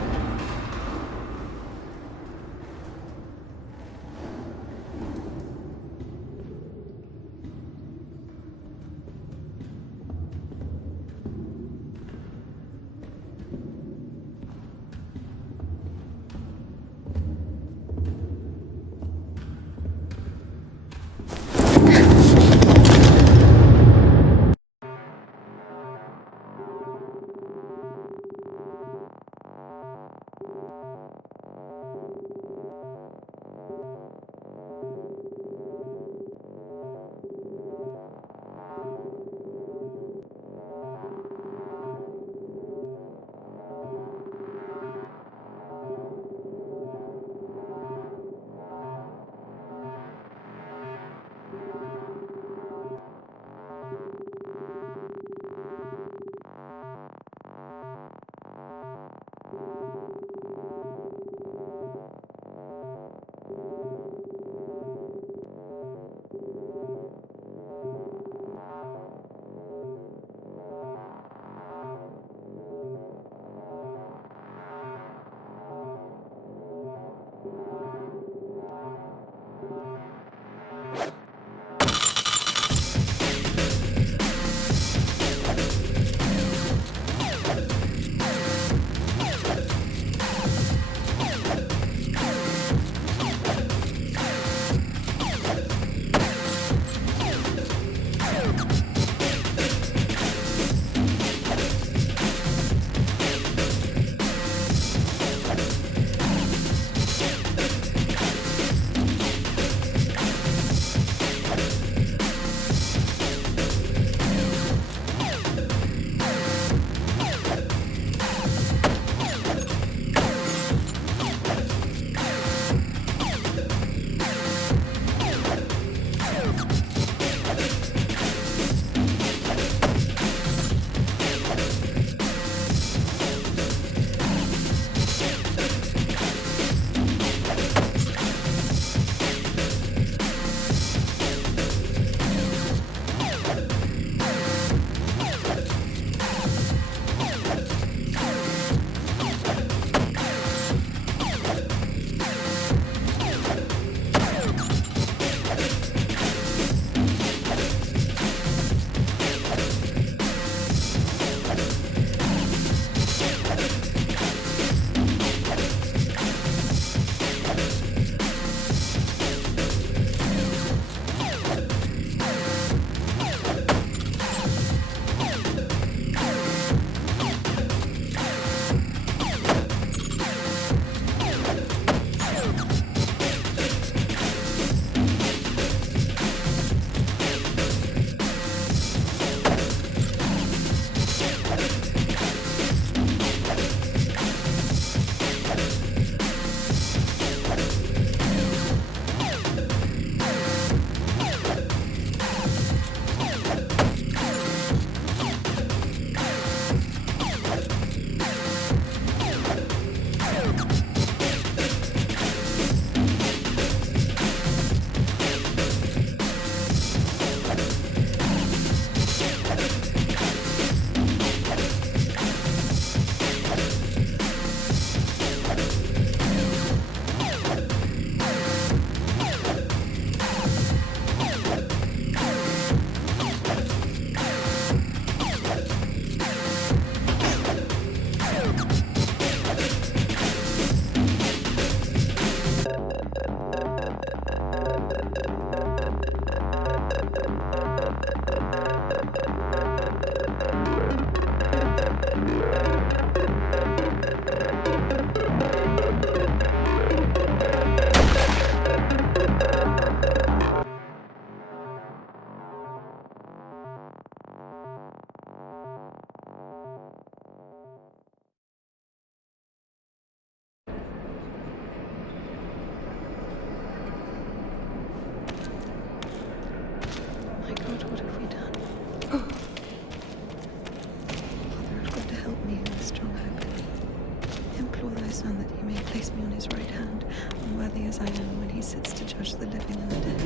crush the living and the dead.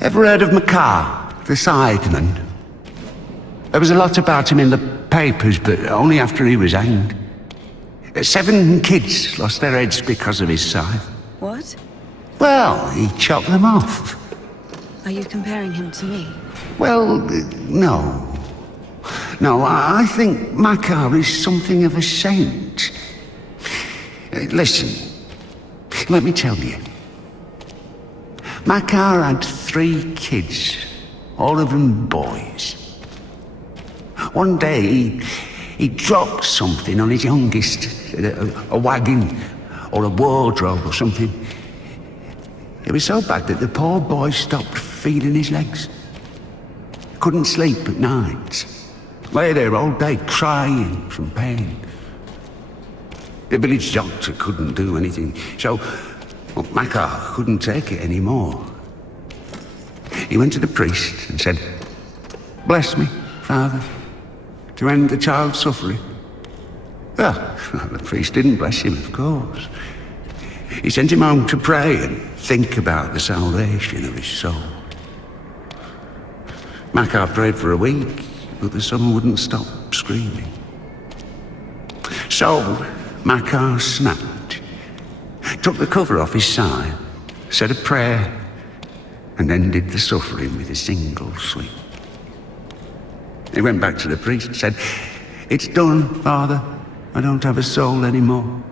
Ever heard of Makar, the sideman? There was a lot about him in the papers, but only after he was hanged. 7 kids lost their heads because of his scythe. What? Well, he chopped them off. Are you comparing him to me? Well, no. No, I think Makar is something of a saint. Listen, let me tell you. Makar had 3 kids, all of them boys. One day, he dropped something on his youngest, a wagon or a wardrobe or something. It was so bad that the poor boy stopped feeling his legs. Couldn't sleep at night. Lay there all day crying from pain. The village doctor couldn't do anything, so Makar couldn't take it anymore. He went to the priest and said, "Bless me, Father, to end the child's suffering." Well, the priest didn't bless him, of course. He sent him home to pray and think about the salvation of his soul. Makar prayed for a week, but the son wouldn't stop screaming. So Makar snapped, took the cover off his side, said a prayer, and ended the suffering with a single sweep. He went back to the priest and said, "It's done, Father. I don't have a soul anymore.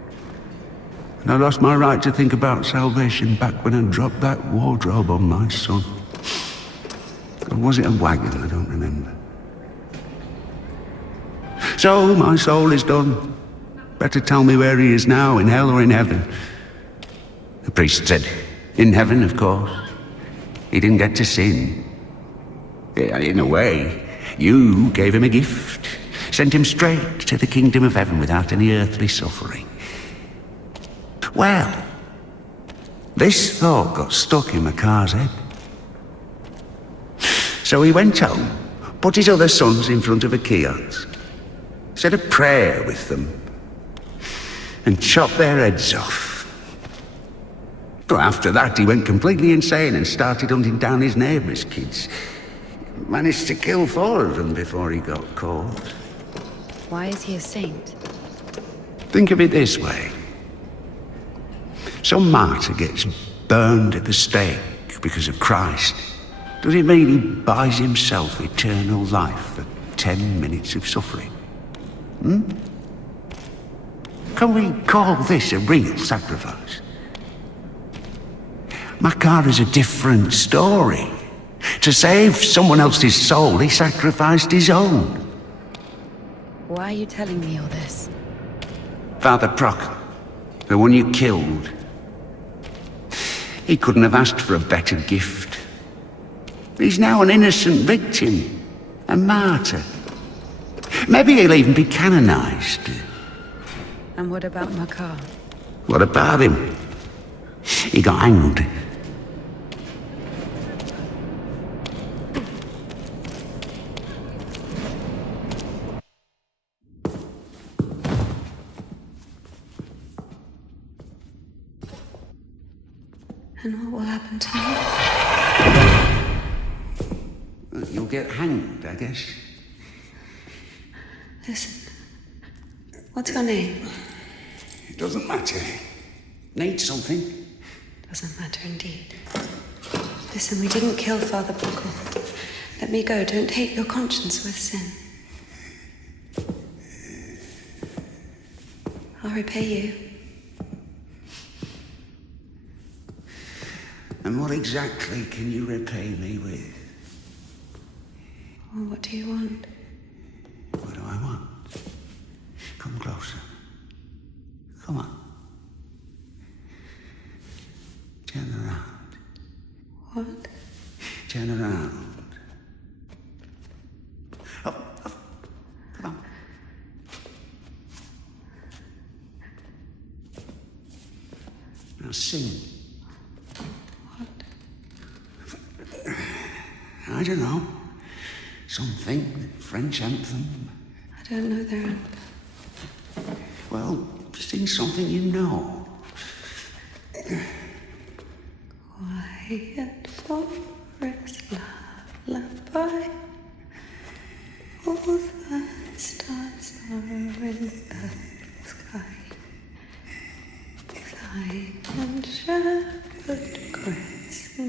And I lost my right to think about salvation back when I dropped that wardrobe on my son." Or was it a wagon? I don't remember. "So my soul is done. Better tell me where he is now, in hell or in heaven." The priest said, "In heaven, of course. He didn't get to sin. In a way, you gave him a gift. Sent him straight to the kingdom of heaven without any earthly suffering." Well, this thought got stuck in Makar's head. So he went home, put his other sons in front of a kiosk, said a prayer with them, and chopped their heads off. But after that, he went completely insane and started hunting down his neighbours' kids. Managed to kill 4 of them before he got caught. Why is he a saint? Think of it this way. Some martyr gets burned at the stake because of Christ. Does it mean he buys himself eternal life for 10 minutes of suffering? Can we call this a real sacrifice? Makar is a different story. To save someone else's soul, he sacrificed his own. Why are you telling me all this? Father Proctor, the one you killed, he couldn't have asked for a better gift. He's now an innocent victim, a martyr. Maybe he'll even be canonized. And what about Makar? What about him? He got hanged. And what will happen to me? You'll get hanged, I guess. Listen, what's your name? It doesn't matter. Need something? Doesn't matter indeed. Listen, we didn't kill Father Buckle. Let me go. Don't taint your conscience with sin. I'll repay you. And what exactly can you repay me with? Well, what do you want? What do I want? Come closer. Come on. Turn around. What? Turn around. Up, up. Come on. Now sing. I don't know. Something. French anthem. I don't know their anthem. Well, sing something you know. quiet forest lullaby. All the stars are in the sky. Thy and shepherd grace.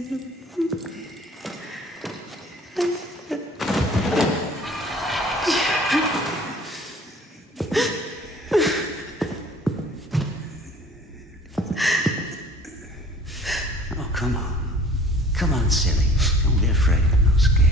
Oh, come on. Come on, silly. Don't be afraid. I'm not scared.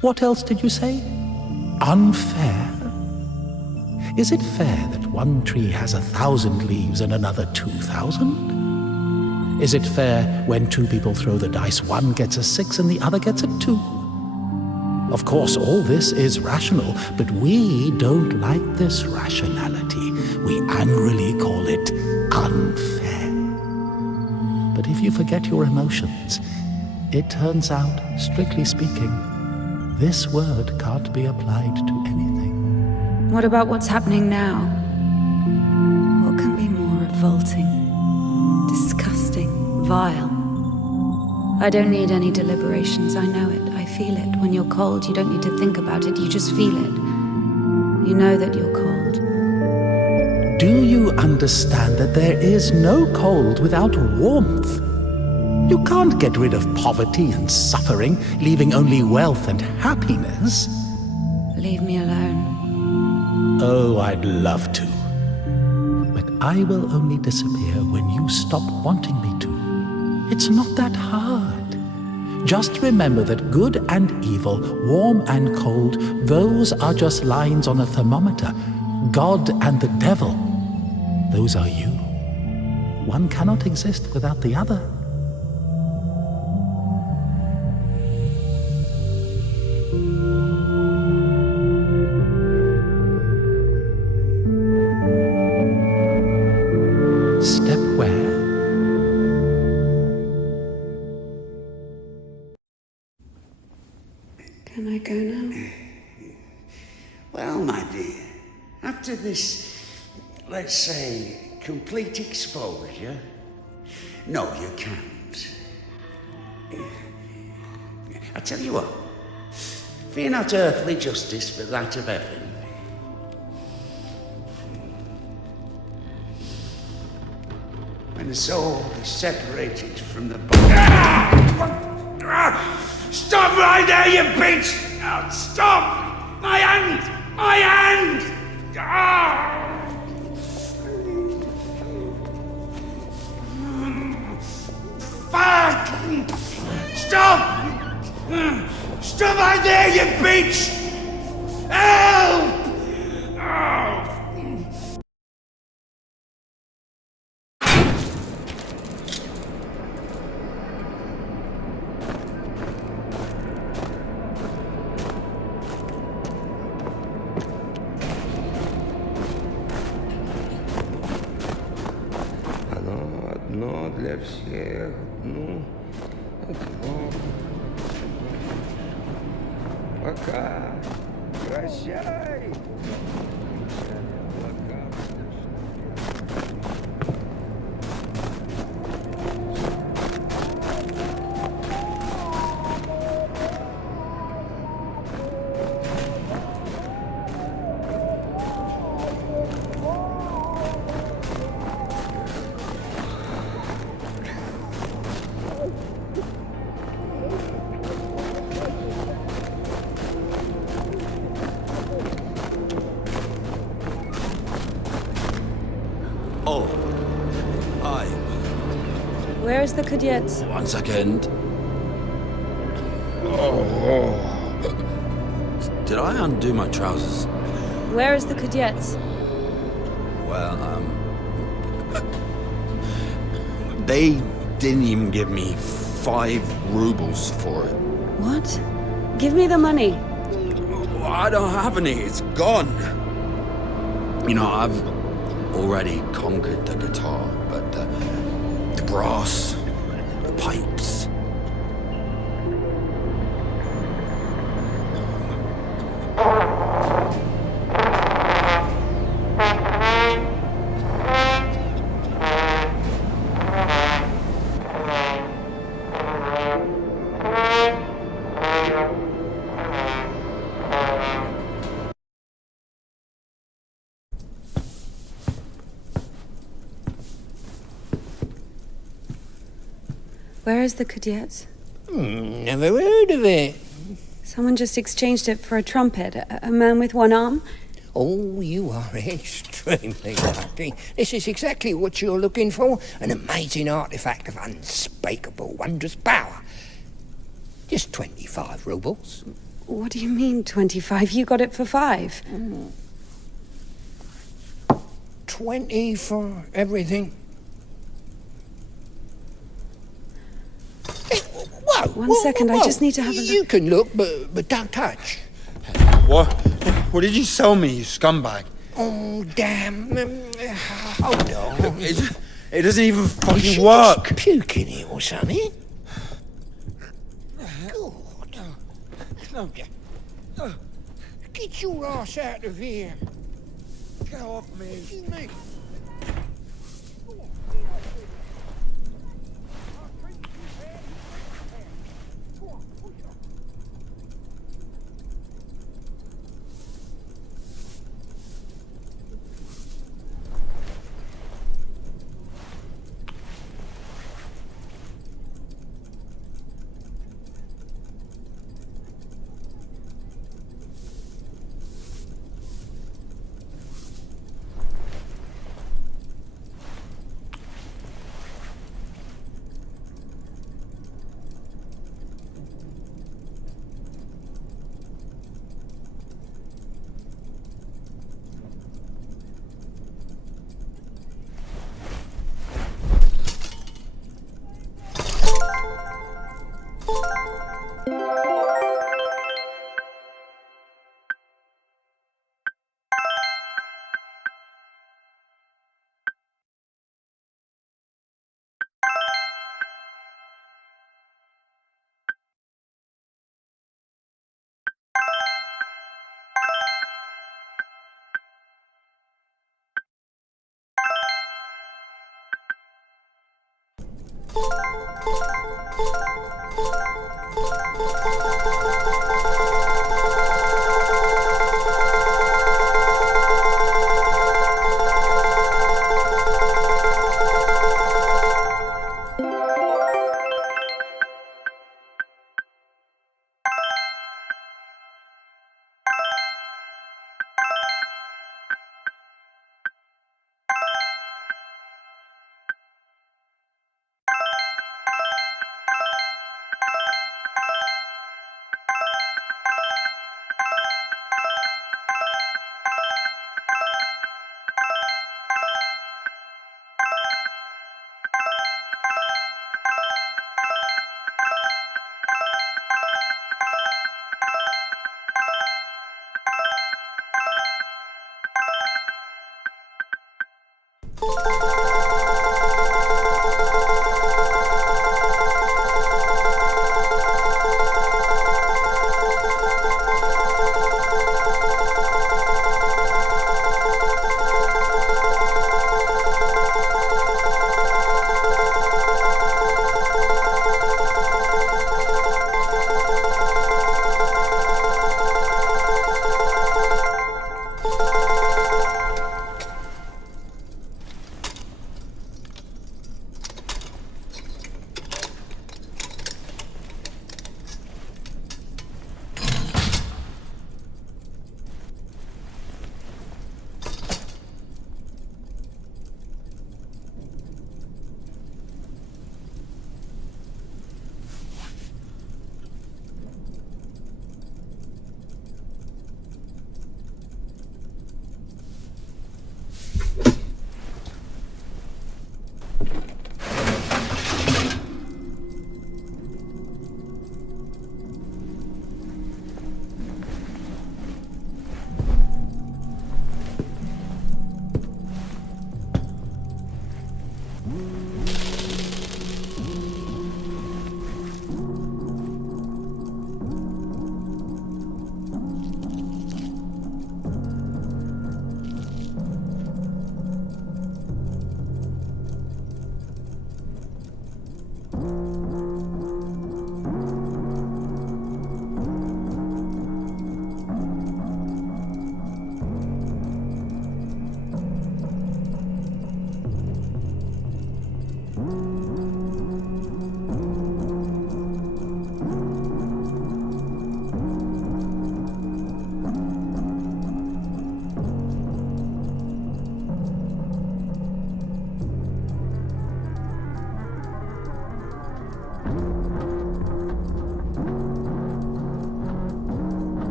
What else did you say? Unfair? Is it fair that one tree has 1,000 leaves and another 2,000? Is it fair when two people throw the dice, one gets a 6 and the other gets a 2? Of course, all this is rational, but we don't like this rationality. We angrily call it unfair. But if you forget your emotions, it turns out, strictly speaking, this word can't be applied to anything. What about what's happening now? What can be more revolting, disgusting, vile? I don't need any deliberations, I know it, I feel it. When you're cold, you don't need to think about it, you just feel it. You know that you're cold. Do you understand that there is no cold without warmth? You can't get rid of poverty and suffering, leaving only wealth and happiness. Leave me alone. Oh, I'd love to. But I will only disappear when you stop wanting me to. It's not that hard. Just remember that good and evil, warm and cold, those are just lines on a thermometer. God and the devil, those are you. One cannot exist without the other. Step where? Can I go now? Well, my dear, after this, let's say, complete exposure, no, you can't. I tell you what, fear not earthly justice, but that of heaven. When the soul is separated from the body. Stop right there, you bitch! Oh, stop! My hand! My hand! Fuck! Stop! Stop right there, you bitch! le cielo, no. Acá, прощай. Oh. Hi. Where is the Kudyets? 1 second. Oh. Did I undo my trousers? Where is the Kudyets? Well, they didn't even give me 5 rubles for it. What? Give me the money. I don't have any. It's gone. You know, I've already conquered the guitar, but the brass, the pipes. Where is the Kudyets? Never heard of it. Someone just exchanged it for a trumpet. A man with one arm? Oh, you are extremely lucky. This is exactly what you're looking for. An amazing artifact of unspeakable, wondrous power. Just 25 rubles. What do you mean, 25? You got it for 5. 20 for everything. Hey, whoa! One second, I just need to have a look. You can look, but don't touch. What? What did you sell me, you scumbag? Oh, damn. Hold on. It doesn't even fucking work. Just puke in it or something. God. Get your ass out of here. Get off me. What do you mean? You